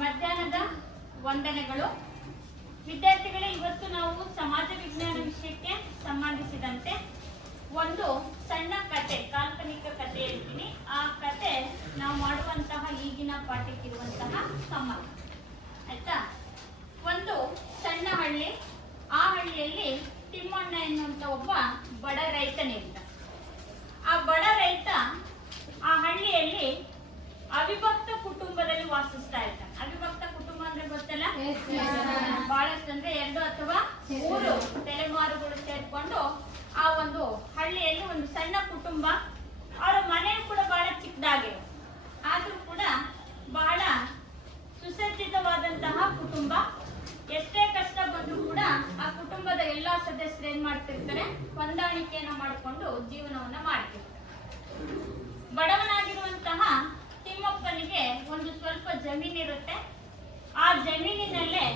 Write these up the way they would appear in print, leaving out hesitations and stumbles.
ಮಧ್ಯಾಹ್ನದ ವಂದನೆಗಳು. ವಿದ್ಯಾರ್ಥಿಗಳೇ, ಇವತ್ತು ನಾವು ಸಮಾಜ ವಿಜ್ಞಾನ ವಿಷಯಕ್ಕೆ ಸಂಬಂಧಿಸಿದಂತೆ ಒಂದು ಸಣ್ಣ ಕತೆ, ಕಾಲ್ಪನಿಕ ಕತೆ ಹೇಳ್ತೀನಿ. ಆ ಕತೆ ನಾವು ಮಾಡುವಂತಹ ಈಗಿನ ಪಾಠಕ್ಕಿರುವಂತಹ ಸಂಬಂಧ. ಆಯ್ತಾ? ಒಂದು ಸಣ್ಣ ಹಳ್ಳಿ. ಆ ಹಳ್ಳಿಯಲ್ಲಿ ತಿಮ್ಮಣ್ಣ ಎನ್ನುವಂತ ಒಬ್ಬ ಬಡ ರೈತನಿದ್ದ. ಆ ಬಡ ರೈತ ಆ ಹಳ್ಳಿಯಲ್ಲಿ ಅವಿಭಕ್ತ ಕುಟುಂಬದಲ್ಲಿ ವಾಸಿಸ್ತಾ ಇದ್ದ. ಅವಿಭಕ್ತ ಕುಟುಂಬ ಅಂದ್ರೆ ಗೊತ್ತಲ್ಲ, ಬಹಳಷ್ಟು ಅಂದ್ರೆ 2 ಅಥವಾ 3 ತಲೆಮಾರುಗಳು ಸೇರ್ಕೊಂಡು ಆ ಒಂದು ಹಳ್ಳಿಯಲ್ಲಿ ಒಂದು ಸಣ್ಣ ಕುಟುಂಬ. ಅವರ ಮನೆ ಕೂಡ ಬಹಳ ಚಿಕ್ಕದಾಗಿರೋ, ಆದ್ರೂ ಕೂಡ ಬಹಳ ಸುಸಜ್ಜಿತವಾದಂತಹ ಕುಟುಂಬ. ಎಷ್ಟೇ ಕಷ್ಟ ಬಂದ್ರೂ ಕೂಡ ಆ ಕುಟುಂಬದ ಎಲ್ಲಾ ಸದಸ್ಯರು ಏನ್ ಮಾಡ್ತಿರ್ತಾರೆ, ಹೊಂದಾಣಿಕೆಯನ್ನ ಮಾಡಿಕೊಂಡು ಜೀವನವನ್ನ ಮಾಡ್ತಿರ್ತಾರೆ. ಬಡವನಾಗಿರುವಂತಹ ತಿಮ್ಮಪ್ಪನಿಗೆ ಒಂದು ಸ್ವಲ್ಪ ಜಮೀನಿರುತ್ತೆ. ಆ ಜಮೀನಿನಲ್ಲೇ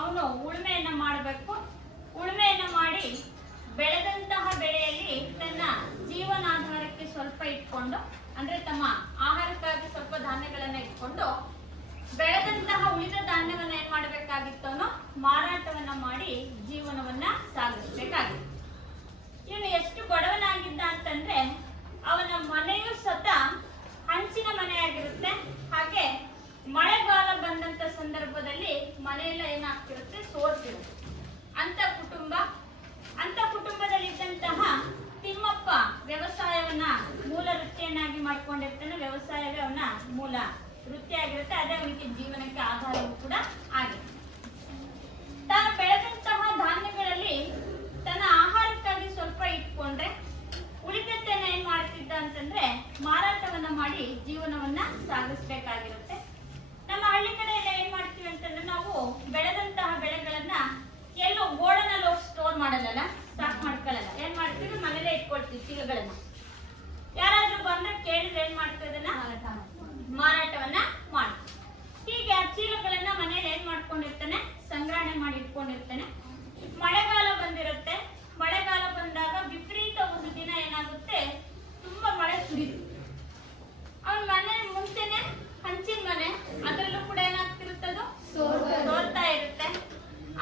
ಅವನು ಉಳುಮೆಯನ್ನ ಮಾಡಬೇಕು. ಉಳುಮೆಯನ್ನ ಮಾಡಿ ಬೆಳೆದಂತಹ ಬೆಳೆಯಲ್ಲಿ ತನ್ನ ಜೀವನಾಧಾರಕ್ಕೆ ಸ್ವಲ್ಪ ಇಟ್ಕೊಂಡು, ಅಂದ್ರೆ ತಮ್ಮ ಆಹಾರಕ್ಕಾಗಿ ಸ್ವಲ್ಪ ಧಾನ್ಯಗಳನ್ನ ಇಟ್ಕೊಂಡು ಬೆಳೆದಂತಹ ಉಳಿದ ಧಾನ್ಯವನ್ನ ಏನ್ ಮಾಡಬೇಕಾಗಿತ್ತು, ಅವನು ಮಾರಾಟವನ್ನ ಮಾಡಿ ಜೀವನವನ್ನ ಸಾಗಿಸ್ಬೇಕಾಗಿತ್ತು. ಇವನು ಎಷ್ಟು ಬಡವನಾಗಿದ್ದ ಅಂತಂದ್ರೆ ಅವನ ಮನೆಯೂ ಸತ ಹಂಚಿನ ಮನೆಯಾಗಿರುತ್ತೆ. ಹಾಗೆ ಮಳೆಗಾಲ ಬಂದಂತ ಸಂದರ್ಭದಲ್ಲಿ ಮನೆಯೆಲ್ಲ ಏನಾಗ್ತಿರುತ್ತೆ, ಸೋರ್ತಿರುತ್ತೆ. ಅಂತ ಕುಟುಂಬದಲ್ಲಿದ್ದಂತಹ ತಿಮ್ಮಪ್ಪ ವ್ಯವಸಾಯವನ್ನ ಮೂಲ ವೃತ್ತಿಯನ್ನಾಗಿ ಮಾಡ್ಕೊಂಡಿರ್ತಾನೆ. ವ್ಯವಸಾಯವೇ ಅವನ ಮೂಲ ವೃತ್ತಿಯಾಗಿರುತ್ತೆ. ಅದೇ ಅವನಿಗೆ ಜೀವನಕ್ಕೆ ಆಧಾರವೂ ಕೂಡ ಆಗಿದೆ. ತಾನು ಬೆಳೆದಂತಹ ಧಾನ್ಯಗಳಲ್ಲಿ ತನ್ನ ಆಹಾರಕ್ಕಾಗಿ ಸ್ವಲ್ಪ ಇಟ್ಕೊಂಡ್ರೆ ಉಳಿದದ್ದನ್ನ ಏನ್ ಮಾಡ್ತಿದ್ದ ಅಂತಂದ್ರೆ ಮಾರಾಟವನ್ನ ಮಾಡಿ ಜೀವನವನ್ನ ಸಾಗಿಸ್ಬೇಕಾಗಿರುತ್ತೆ. ನಮ್ಮ ಹಳ್ಳಿ ಕಡೆ ಎಲ್ಲ ಏನ್ ಮಾಡ್ತೀವಿ ಅಂತಂದ್ರೆ, ನಾವು ಬೆಳೆದಂತಹ ಬೆಳೆಗಳನ್ನ ಎಲ್ಲೋ ಗೋಡನಲ್ಲಿ ಹೋಗಿ ಸ್ಟೋರ್ ಮಾಡಲ್ಲ, ಸ್ಟಾಕ್ ಮಾಡ್ಕೊಳ್ಳಲ್ಲ. ಏನ್ ಮಾಡ್ತೀವಿ, ಮನೇಲೆ ಇಟ್ಕೊಳ್ತೀವಿ ಚೀಲಗಳನ್ನ. ಯಾರಾದ್ರೂ ಬಂದ್ರೆ ಕೇಳಿದ್ರೆ ಏನ್ ಮಾಡ್ತೀವಿ, ಅದನ್ನ ಮಾರಾಟವನ್ನ ಮಾಡ್ತೀವಿ. ಹೀಗೆ ಆ ಚೀಲಗಳನ್ನ ಮನೇಲಿ ಏನ್ ಮಾಡ್ಕೊಂಡಿರ್ತಾನೆ, ಸಂಗ್ರಹಣೆ ಮಾಡಿ ಇಟ್ಕೊಂಡಿರ್ತಾನೆ. ಮಳೆಗಾಲ ಬಂದಿರುತ್ತೆ. ಮಳೆಗಾಲ ಬಂದಾಗ ವಿಪರೀತ ಒಂದು ದಿನ ಏನಾಗುತ್ತೆ, ತುಂಬಾ ಮಳೆ ಸುರಿಯುತ್ತೆ. ಅವನ ಮನೆ ಮುಂಚೆನೆ ಹಂಚಿನ ಮನೆ, ಅದರಲ್ಲೂ ಕೂಡ ಏನಾಗ್ತಿರುತ್ತದು, ಸೋರ್ತಾ ಇರುತ್ತೆ.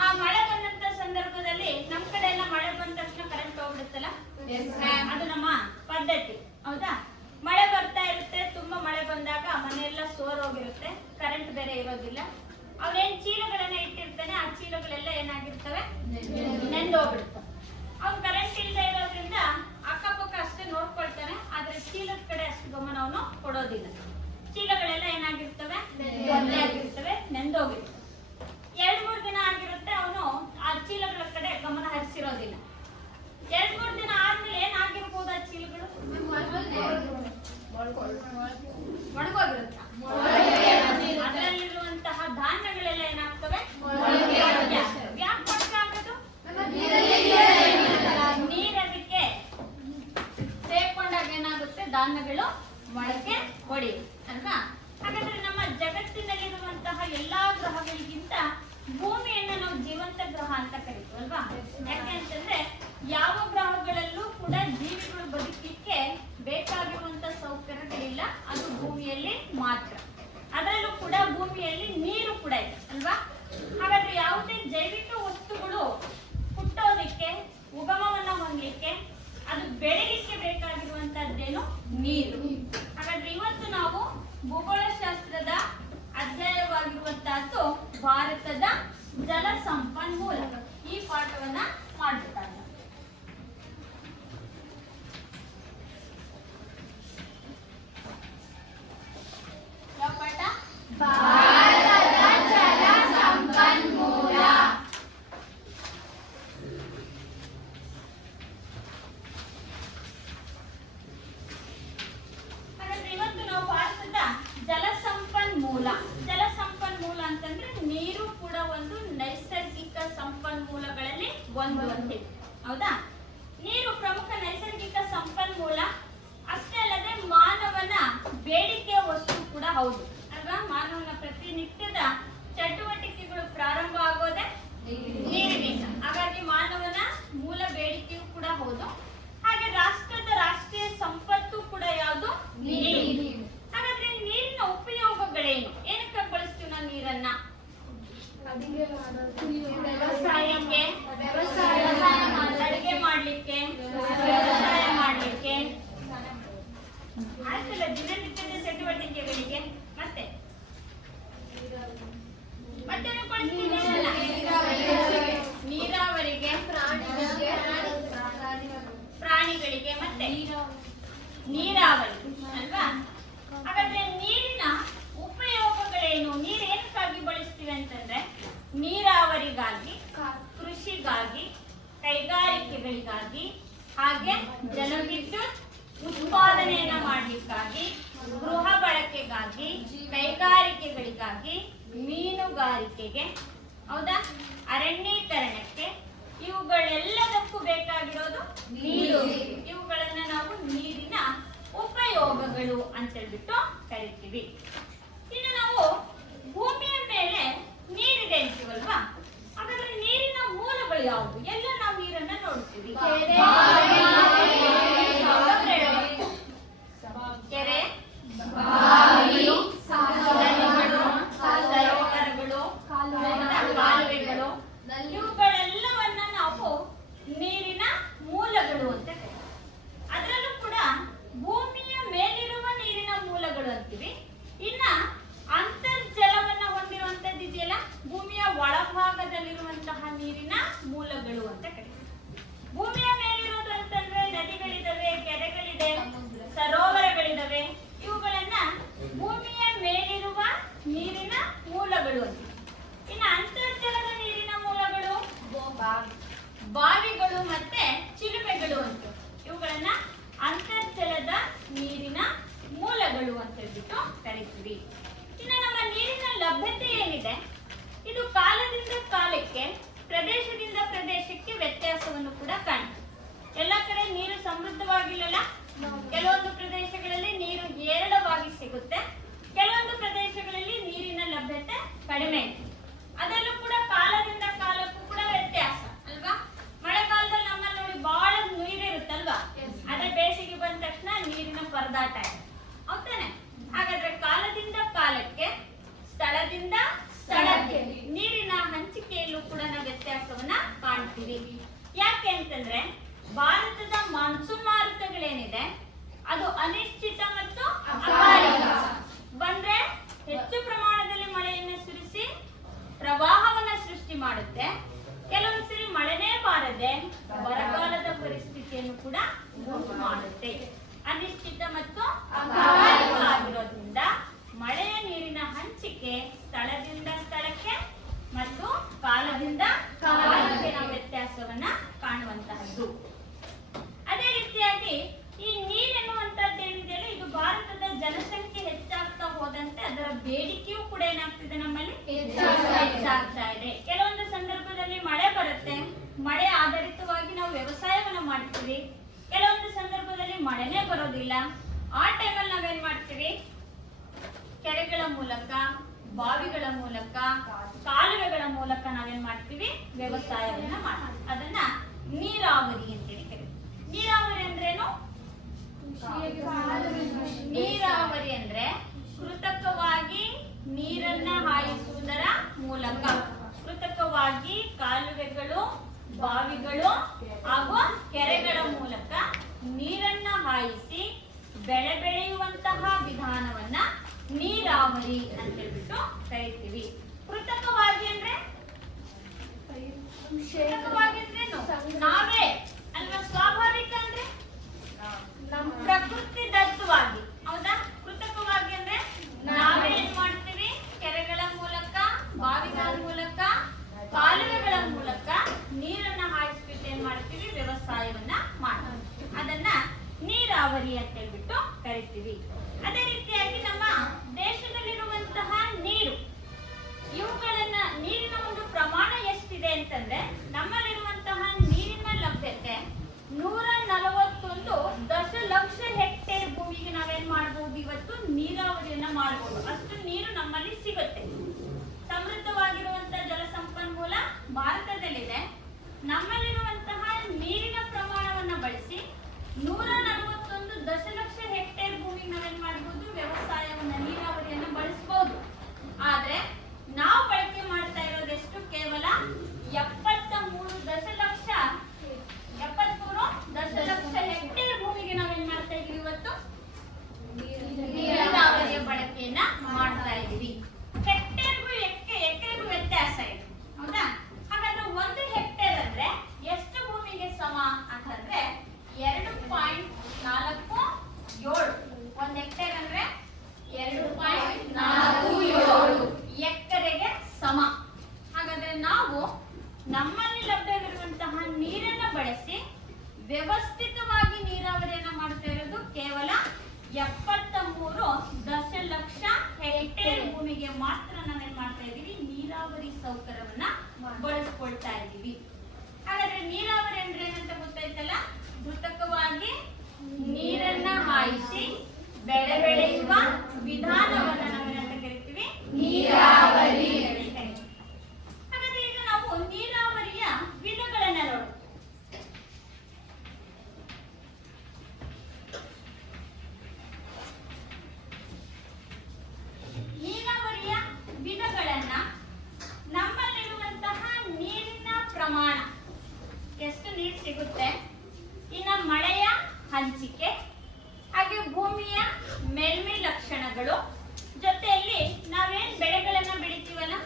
ಆ ಮಳೆ ಬಂದಂತ ಸಂದರ್ಭದಲ್ಲಿ ನಮ್ ಕಡೆ ಎಲ್ಲ ಮಳೆ ಬಂದ ತಕ್ಷಣ ಕರೆಂಟ್ ಹೋಗ್ಬಿಡುತ್ತಲ್ಲ, ಅದು ನಮ್ಮ ಪದ್ಧತಿ, ಹೌದಾ? ಮಳೆ ಬರ್ತಾ ಇರುತ್ತೆ. ತುಂಬಾ ಮಳೆ ಬಂದಾಗ ಮನೆಯೆಲ್ಲ ಸೋರೋಗಿರುತ್ತೆ, ಕರೆಂಟ್ ಬೇರೆ ಇರೋದಿಲ್ಲ. ಅವ್ನೇನ್ ಚೀಲಗಳನ್ನ ಇಟ್ಟಿರ್ತಾನೆ, ಆ ಚೀಲಗಳೆಲ್ಲ ಏನಾಗಿರ್ತವೆ, ನೆಂದೋಗ್ಬಿಡ್ತವೆ. ಅವ್ನು ಕರೆಂಟ್ ಇಲ್ಲದೆ ಇರೋದ್ರಿಂದ ಅಕ್ಕಪಕ್ಕ ಅಷ್ಟೇ ನೋಡ್ಕೊಳ್ತಾನೆ, ಆದ್ರೆ ಚೀಲದ ಕಡೆ ಅಷ್ಟು ಗಮನ ಅವನು ಕೊಡೋದಿಲ್ಲ. ಚೀಲಗಳೆಲ್ಲ ಏನಾಗಿರ್ತವೆ, ನೆಂದೋಗಿರ್ತವೆ. 2-3 ದಿನ ಆಗಿರುತ್ತೆ, ಅವನು ಆ ಚೀಲಗಳ ಕಡೆ ಗಮನ ಹರಿಸಿರೋದಿಲ್ಲ. 2-3 ದಿನ ಆದ್ಮೇಲೆ ಏನಾಗಿರ್ಬೋದು, ಆ ಚೀಲಗಳು ಒಣಗೋಗಿರುತ್ತೆ. ಅದರಲ್ಲಿರುವಂತಹ ಧಾನ್ಯಗಳೆಲ್ಲ ಏನಾಗ್ತವೆ, ಯಾಕೆ ಮೊಳಕಾಗೋದು, ನೀರದಕ್ಕೆ ಸೇರ್ಕೊಂಡಾಗ ಏನಾಗುತ್ತೆ, ಧಾನ್ಯಗಳು ಮೊಳಕೆ ಹೊಡಿ ಅಲ್ವಾ? ಹಾಗಾದ್ರೆ ನಮ್ಮ ಜಗತ್ತಿನಲ್ಲಿರುವಂತಹ ಎಲ್ಲಾ ಗ್ರಹಗಳಿಗಿಂತ ಭೂಮಿಯನ್ನ ನಾವು ಜೀವಂತ ಗ್ರಹ ಅಂತ ಕರಿತೀವಿ ಅಲ್ವಾ? ಯಾಕೆ ಅಂತಂದ್ರೆ ಯಾವ ಗ್ರಹಗಳಲ್ಲೂ ಕೂಡ ಜೀವಿಗಳು ಬದುಕಲಿಕ್ಕೆ ಬೇಕಾಗಿರುವಂತ ಸೌಕರ್ಯಗಳಿಲ್ಲ, ಅದು ಭೂಮಿಯಲ್ಲಿ ಮಾತ್ರ. ಅದರಲ್ಲೂ ಕೂಡ ಭೂಮಿಯಲ್ಲಿ ನೀರು ಕೂಡ ಇದೆ ಅಲ್ವಾ? ಹಾಗಾದ್ರೆ ಯಾವುದೇ ಜೈವಿಕ ವಸ್ತುಗಳು ಹುಟ್ಟೋದಿಕ್ಕೆ, ಉಗಮವನ್ನ ಹೊಂದಲಿಕ್ಕೆ, ಅದು ಬೆಳೆಯಲಿಕ್ಕೆ ಬೇಕಾಗಿರುವಂತದ್ದೇನು, ನೀರು. ಹಾಗಾದ್ರೆ ಇವತ್ತು ನಾವು ಭೂಗೋಳಶಾಸ್ತ್ರದ ಅಧ್ಯಾಯವಾಗಿರುವಂತಹದ್ದು ಭಾರತದ ಜಲ ಸಂಪನ್ಮೂಲ. ಈ ಪಾಠವನ್ನ ಮಾಡಬೇಕಾಗಿದೆ. ಯಾವ ಪಾಠ? ಭಾರತದ ಜಲ ಸಂಪನ್ಮೂಲ. ಹಾಗಾದ್ರೆ ಇವತ್ತು ನಾವು ಭಾರತದ ಜಲಸಂಪನ್ಮೂಲ ಅಂತಂದ್ರೆ ನೀರು ಕೂಡ ಒಂದು ನೈಸರ್ಗಿಕ ಸಂಪನ್ಮೂಲಗಳಲ್ಲಿ ಒಂದು ಅಂತ, ಹೌದಾ? ನೀರು ಪ್ರಮುಖ ನೈಸರ್ಗಿಕ ಸಂಪನ್ಮೂಲ. ಅಷ್ಟೇ ಅಲ್ಲದೆ ಮಾನವನ ಬೇಡಿಕೆಯ ವಸ್ತು ಕೂಡ ಹೌದು ಅಲ್ವಾ? ಮಾನವನ ಪ್ರತಿನಿತ್ಯದ ಚಟುವಟಿಕೆಗಳು ಪ್ರಾರಂಭ ಆಗೋದೇ ನೀರಿನಿಂದ. ಹಾಗಾಗಿ ಮಾನವನ ಮೂಲ ಬೇಡಿಕೆಯೂ ಕೂಡ ಹೌದು. ಹಾಗೆ ರಾಷ್ಟ್ರದ ರಾಷ್ಟ್ರೀಯ ಸಂಪತ್ತು ಕೂಡ ಯಾವುದು, ನೀರು. ಹಾಗಾದ್ರೆ ನೀರಿನ ಉಪಯೋಗಗಳೇನು, ಏನಕ್ಕೆ ಬಳಸ್ತೀವಿ ನಾವು ನೀರನ್ನ? ವ್ಯವಸಾಯಕ್ಕೆ, ಅಡಿಗೆ ಮಾಡ್ಲಿಕ್ಕೆ, ವ್ಯವಸಾಯ ಮಾಡ್ಲಿಕ್ಕೆ, ಆಯ್ತಲ್ಲ ದಿನನಿತ್ಯದ ಚಟುವಟಿಕೆಗಳಿಗೆ. ಮತ್ತೆ ನೀರಾವರಿಗೆ, ಪ್ರಾಣಿಗಳಿಗೆ, ಮತ್ತೆ ನೀರಾವರಿ ಅಲ್ವಾ. ಹಾಗಾದ್ರೆ ನೀರಿನ ಉಪಯೋಗಗಳೇನು? ನೀರು ಏನಕ್ಕಾಗಿ ಬಳಸ್ತೀವಿ ಅಂತಂದ್ರೆ ನೀರಾವರಿಗಾಗಿ, ಕೃಷಿಗಾಗಿ, ಕೈಗಾರಿಕೆಗಳಿಗಾಗಿ, ಹಾಗೆ ಜಲವಿದ್ಯುತ್ ಉತ್ಪಾದನೆಯನ್ನ ಮಾಡಲಿಕ್ಕಾಗಿ, ಗೃಹ ಬಳಕೆಗಾಗಿ, ಕೈಗಾರಿಕೆಗಳಿಗಾಗಿ, ಮೀನುಗಾರಿಕೆಗೆ, ಹೌದಾ, ಅರಣ್ಯೀಕರಣಕ್ಕೆ, ಇವುಗಳೆಲ್ಲದಕ್ಕೂ ಬೇಕಾಗಿರೋದು ನೀರು. ಇವುಗಳನ್ನ ನಾವು ನೀರಿನ ಉಪಯೋಗಗಳು ಅಂತ ಹೇಳ್ಬಿಟ್ಟು ಕರಿತೀವಿ. ಇನ್ನು ನಾವು ಭೂಮಿಯ ಮೇಲೆ ನೀರಿದೆ ಅಂತೀವಲ್ವಾ, ಹಾಗಾದ್ರೆ ನೀರಿನ ಮೂಲಗಳು ಯಾವುವು? ಎಲ್ಲ ನಾವು ನೀರನ್ನ ನೋಡ್ತೀವಿ. ಕೆರೆ, ಬಾವಿ, ನದಿಗಳು, ಸರೋವರಗಳು, ಕಾಲುವೆಗಳು, ಇವುಗಳೆಲ್ಲವನ್ನ ನಾವು ನೀರಿನ ಮೂಲಗಳು ಅಂತ ಕರೀತೀವಿ. ಅದರಲ್ಲೂ ಕೂಡ ಭೂಮಿಯ ಮೇಲಿರುವ ನೀರಿನ ಮೂಲಗಳು ಅಂತೀವಿ. ಇನ್ನ ಅಂತರ್ಜಲವನ್ನ ಹೊಂದಿರುವಂತದ್ದು ಇದೆಯಲ್ಲ, ಭೂಮಿಯ ಒಳಭಾಗದಲ್ಲಿರುವಂತಹ ನೀರಿನ ಮೂಲಗಳು ಅಂತ ಕರೀತೀವಿ. ಭೂಮಿಯ ಮೇಲಿರೋದು ಅಂತಂದ್ರೆ ನದಿಗಳಿದಾವೆ, ಕೆರೆಗಳಿದೆ, ಸರೋವರಗಳಿದಾವೆ. ಇವುಗಳನ್ನ ಭೂಮಿಯ ಮೇಲಿರುವ ನೀರಿನ ಮೂಲಗಳು ಅಂತೀವಿ. ಇನ್ನು ಅಂತರ್ಜಲದ ನೀರಿನ ಮೂಲಗಳು ಬಾವಿಗಳು ಮತ್ತೆ ಚಿಲುಮೆಗಳು ಅಂತ, ಇವುಗಳನ್ನ ಅಂತರ್ಜಲದ ನೀರಿನ ಮೂಲಗಳು ಅಂತ ಹೇಳ್ಬಿಟ್ಟು ಕರಿತೀವಿ. ಇನ್ನು ನಮ್ಮ ನೀರಿನ ಲಭ್ಯತೆ ಏನಿದೆ, ಇದು ಕಾಲದಿಂದ ಕಾಲಕ್ಕೆ, ಪ್ರದೇಶದಿಂದ ಪ್ರದೇಶಕ್ಕೆ ವ್ಯತ್ಯಾಸವನ್ನು ಕೂಡ ಕಾಣ್ತದೆ. ಎಲ್ಲ ಕಡೆ ನೀರು ಸಮೃದ್ಧವಾಗಿಲ್ಲಲ್ಲ, ಕೆಲವೊಂದು ಪ್ರದೇಶಗಳಲ್ಲಿ ನೀರು ಹೇರಳವಾಗಿ ಸಿಗುತ್ತೆ, ಕೆಲವೊಂದು ಪ್ರದೇಶಗಳಲ್ಲಿ ನೀರಿನ ಲಭ್ಯತೆ ಕಡಿಮೆ ಇದೆ. ಅದರಲ್ಲೂ ಕೂಡ ಕಾಲದಿಂದ ಕಾಲಕ್ಕೂ ಕೂಡ ವ್ಯತ್ಯಾಸ ಅಲ್ವಾ. ಮಳೆಗಾಲದಲ್ಲಿ ನಮ್ಮಲ್ಲಿ ನೋಡಿ ಬಹಳ ನೀರಿರುತ್ತಲ್ವಾ, ಅದೇ ಬೇಸಿಗೆ ಬಂದ ತಕ್ಷಣ ನೀರಿನ ಪರದಾಟ ಇದೆ, ಹೌದಾನೆ. ಹಾಗಾದ್ರೆ ಕಾಲದಿಂದ ಕಾಲಕ್ಕೆ, ಸ್ಥಳದಿಂದ ಸ್ಥಳಕ್ಕೆ ನೀರಿನ ಹಂಚಿಕೆಯಲ್ಲೂ ಕೂಡ ನಾವು ವ್ಯತ್ಯಾಸವನ್ನ ಕಾಣ್ತೀವಿ. ಯಾಕೆ ಅಂತಂದ್ರೆ ಭಾರತದ ಮಾನ್ಸೂನ್ ಮಾರುತಗಳೇನಿದೆ ಅದು ಅನಿಶ್ಚಿತ ಮತ್ತು ಅಕಾಲಿಕ. ಬಂದ್ರೆ ಹೆಚ್ಚು ಪ್ರಮಾಣದಲ್ಲಿ ಮಳೆಯನ್ನು ಸುರಿಸಿ ಪ್ರವಾಹವನ್ನ ಸೃಷ್ಟಿ ಮಾಡುತ್ತೆ, ಕೆಲವೊಂದು ಸರಿ ಮಳೆನೇ ಬಾರದೆ ಬರಗಾಲದ ಪರಿಸ್ಥಿತಿಯನ್ನು ಕೂಡ ಉಂಟು ಮಾಡುತ್ತೆ. ಅನಿಶ್ಚಿತ ಮತ್ತು ಅಕಾಲಿಕ ಆಗಿರೋದ್ರಿಂದ ಮಳೆಯ ನೀರಿನ ಹಂಚಿಕೆ ಸ್ಥಳದಿಂದ ಸ್ಥಳಕ್ಕೆ ಮತ್ತು ಕಾಲದಿಂದ ಕಾಲಕ್ಕೆ ನಾವು ವ್ಯತ್ಯಾಸವನ್ನ ಕಾಣುವಂತಹದ್ದು. ಅದೇ ರೀತಿಯಾಗಿ ಈ ನೀರೆನ್ನುವಂತದ್ದು ಏನಿದೆಯಲ್ಲ, ಇದು ಭಾರತದ ಜನಸಂಖ್ಯೆ ಹೆಚ್ಚಾಗ್ತಾ ಹೋದಂತೆ ಅದರ ಬೇಡಿಕೆಯೂ ಕೂಡ ಏನಾಗ್ತಿದೆ, ನಮ್ಮಲ್ಲಿ ಹೆಚ್ಚಾಗ್ತಾ ಇದೆ. ಕೆಲವೊಂದು ಸಂದರ್ಭದಲ್ಲಿ ಮಳೆ ಬರುತ್ತೆ, ಮಳೆ ಆಧಾರಿತವಾಗಿ ನಾವು ವ್ಯವಸಾಯವನ್ನ ಮಾಡ್ತೀವಿ. ಕೆಲವೊಂದು ಸಂದರ್ಭದಲ್ಲಿ ಮಳೆನೇ ಬರೋದಿಲ್ಲ, ಆ ಟೈಮಲ್ಲಿ ನಾವೇನ್ ಮಾಡ್ತೀವಿ, ಕೆರೆಗಳ ಮೂಲಕ, ಬಾವಿಗಳ ಮೂಲಕ, ಕಾಲುವೆಗಳ ಮೂಲಕ ನಾವೇನ್ ಮಾಡ್ತೀವಿ, ವ್ಯವಸಾಯವನ್ನ ಮಾಡ್ತೀವಿ. ಅದನ್ನ ನೀರಾವರಿ ಅಂತೇಳಿ ಕರೀತೀವಿ. ನೀರಾವರಿ ಅಂದ್ರೇನು? ನೀರಾವರಿ ಅಂದ್ರೆ ಕೃತಕವಾಗಿ ನೀರನ್ನ ಹಾಯಿಸುವುದರ ಮೂಲಕ, ಕೃತಕವಾಗಿ ಕಾಲುವೆಗಳು, ಬಾವಿಗಳು ಹಾಗೂ ಕೆರೆಗಳ ಮೂಲಕ ನೀರನ್ನ ಹಾಯಿಸಿ ಬೆಳೆ ಬೆಳೆಯುವಂತಹ ವಿಧಾನವನ್ನ ನೀರಾವರಿ ಅಂತ ಹೇಳ್ಬಿಟ್ಟು ಕರಿತೀವಿ. ಕೃತಕವಾಗಿ ಅಂದ್ರೆ ನಾವೇ ಅಲ್ವಾ, ಸ್ವಾಭಾವಿಕ ಅಂದ್ರೆ ಪ್ರಕೃತಿ ದತ್ತವಾಗಿ, ಹೌದಾ. ಕೃತಕವಾಗಿ ಅಂದ್ರೆ ನಾವೇ ಏನ್ ಮಾಡ್ತೀವಿ, ಕೆರೆಗಳ ಮೂಲಕ, ಬಾವಿಗಳ ಮೂಲಕ, ಕಾಲುವೆಗಳ ಮೂಲಕ ನೀರನ್ನ ಹಾಯಿಸ್ಬಿಟ್ಟು ಏನ್ ಮಾಡ್ತೀವಿ, ವ್ಯವಸಾಯವನ್ನ ಮಾಡ್ತೀವಿ. ಅದನ್ನ ನೀರಾವರಿ ಅಂತ ಹೇಳ್ಬಿಟ್ಟು ಕರಿತೀವಿ. ಅದೇ ರೀತಿಯಾಗಿ ನಮ್ಮ ದೇಶದಲ್ಲಿರುವಂತಹ ನೀರು ಮಾಡ್ಕೊಳ್ತಾ ಇದ್ದೀವಿ. ಹಾಗಾದ್ರೆ ನೀರಾವರಿ ಅಂದ್ರೆ ಏನಂತ ಗೊತ್ತಾಯ್ತಲ್ಲ. ಕೃತಕವಾಗಿ ನೀರನ್ನ ಹಾಯಿಸಿ ಬೆಳೆ ಬೆಳೆಯುವ ವಿಧಾನವನ್ನ ನಾವೇನಂತ ಕರಿತೀವಿ, ನೀರಾವರಿ. ಹಾಗಾದ್ರೆ ಈಗ ನಾವು ನೀರಾವರಿಯ ವಿಧಗಳನ್ನ ನೋಡೋಣ. ನೀರಾವರಿಯ ವಿಧಗಳನ್ನ ನಮ್ಮಲ್ಲಿರುವಂತಹ ನೀರಿನ ಪ್ರಮಾಣ, ಎಷ್ಟು ನೀರು ಸಿಗುತ್ತೆ, ಇನ್ನು ಮಳೆಯ ಹಂಚಿಕೆ, ಹಾಗೆ ಭೂಮಿಯ ಮೇಲ್ಮೈ ಲಕ್ಷಣಗಳು, ಜೊತೆಯಲ್ಲಿ ನಾವೇನ್ ಬೆಳೆಗಳನ್ನ ಬೆಳಿತೀವಲ್ಲ,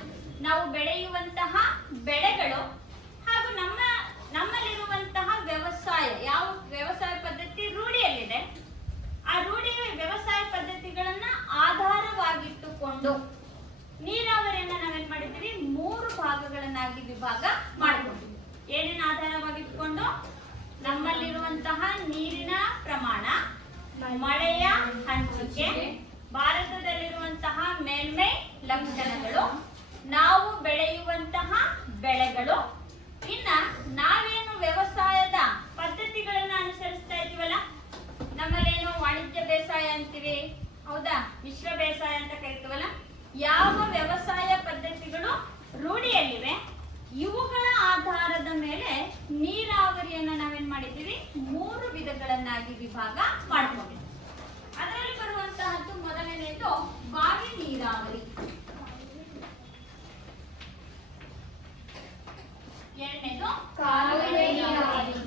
ನಾವು ಬೆಳೆಯುವಂತಹ ಬೆಳೆಗಳು, ಹಾಗೂ ನಮ್ಮಲ್ಲಿರುವಂತಹ ವ್ಯವಸಾಯ, ಯಾವ ವ್ಯವಸಾಯ ಪದ್ಧತಿ ರೂಢಿಯಲ್ಲಿದೆ, ಆ ರೂಢಿಯ ವ್ಯವಸಾಯ ಪದ್ಧತಿಗಳನ್ನ ಆಧಾರವಾಗಿಟ್ಟುಕೊಂಡು ನೀರಾವರಿಯನ್ನ ನಾವೇನ್ ಮಾಡಿದ್ದೀವಿ, 3 ಭಾಗಗಳನ್ನಾಗಿ ವಿಭಾಗ ಮಾಡಿಕೊಂಡಿದ್ದೀವಿ. ಏನೇನು ಆಧಾರವಾಗಿಟ್ಕೊಂಡು? ನಮ್ಮಲ್ಲಿರುವಂತಹ ನೀರಿನ ಪ್ರಮಾಣ, ಮಳೆಯ ಹಂಚಿಕೆ, ಭಾರತದಲ್ಲಿರುವಂತಹ ಮೇಲ್ಮೈ ಲಕ್ಷಣಗಳು, ನಾವು ಬೆಳೆಯುವಂತಹ ಬೆಳೆಗಳು, ಇನ್ನ ನಾವೇನು ವ್ಯವಸಾಯದ ಪದ್ಧತಿಗಳನ್ನ ಅನುಸರಿಸ್ತಾ ಇದೀವಲ್ಲ, ನಮ್ಮಲ್ಲೇನು ವಾಣಿಜ್ಯ ಬೇಸಾಯ ಅಂತೀವಿ, ಹೌದಾ, ಮಿಶ್ರ ಬೇಸಾಯ ಅಂತ ಕರಿತೀವಲ್ಲ, ಯಾವ ವ್ಯವಸಾಯ ಪದ್ಧತಿಗಳು ರೂಢಿಯಲ್ಲಿವೆ, ಇವುಗಳ ಆಧಾರದ ಮೇಲೆ ನೀರಾವರಿಯನ್ನ ನಾವೇನ್ ಮಾಡಿದ್ದೀವಿ, 3 ವಿಧಗಳನ್ನಾಗಿ ವಿಭಾಗ ಮಾಡ್ಕೊಂಡಿದ್ದೀವಿ. ಅದರಲ್ಲಿ ಬರುವಂತಹದ್ದು ಮೊದಲನೆಯದು ಬಾವಿ ನೀರಾವರಿ, ಎರಡನೇದು ಕಾಲುವೆ ನೀರಾವರಿ,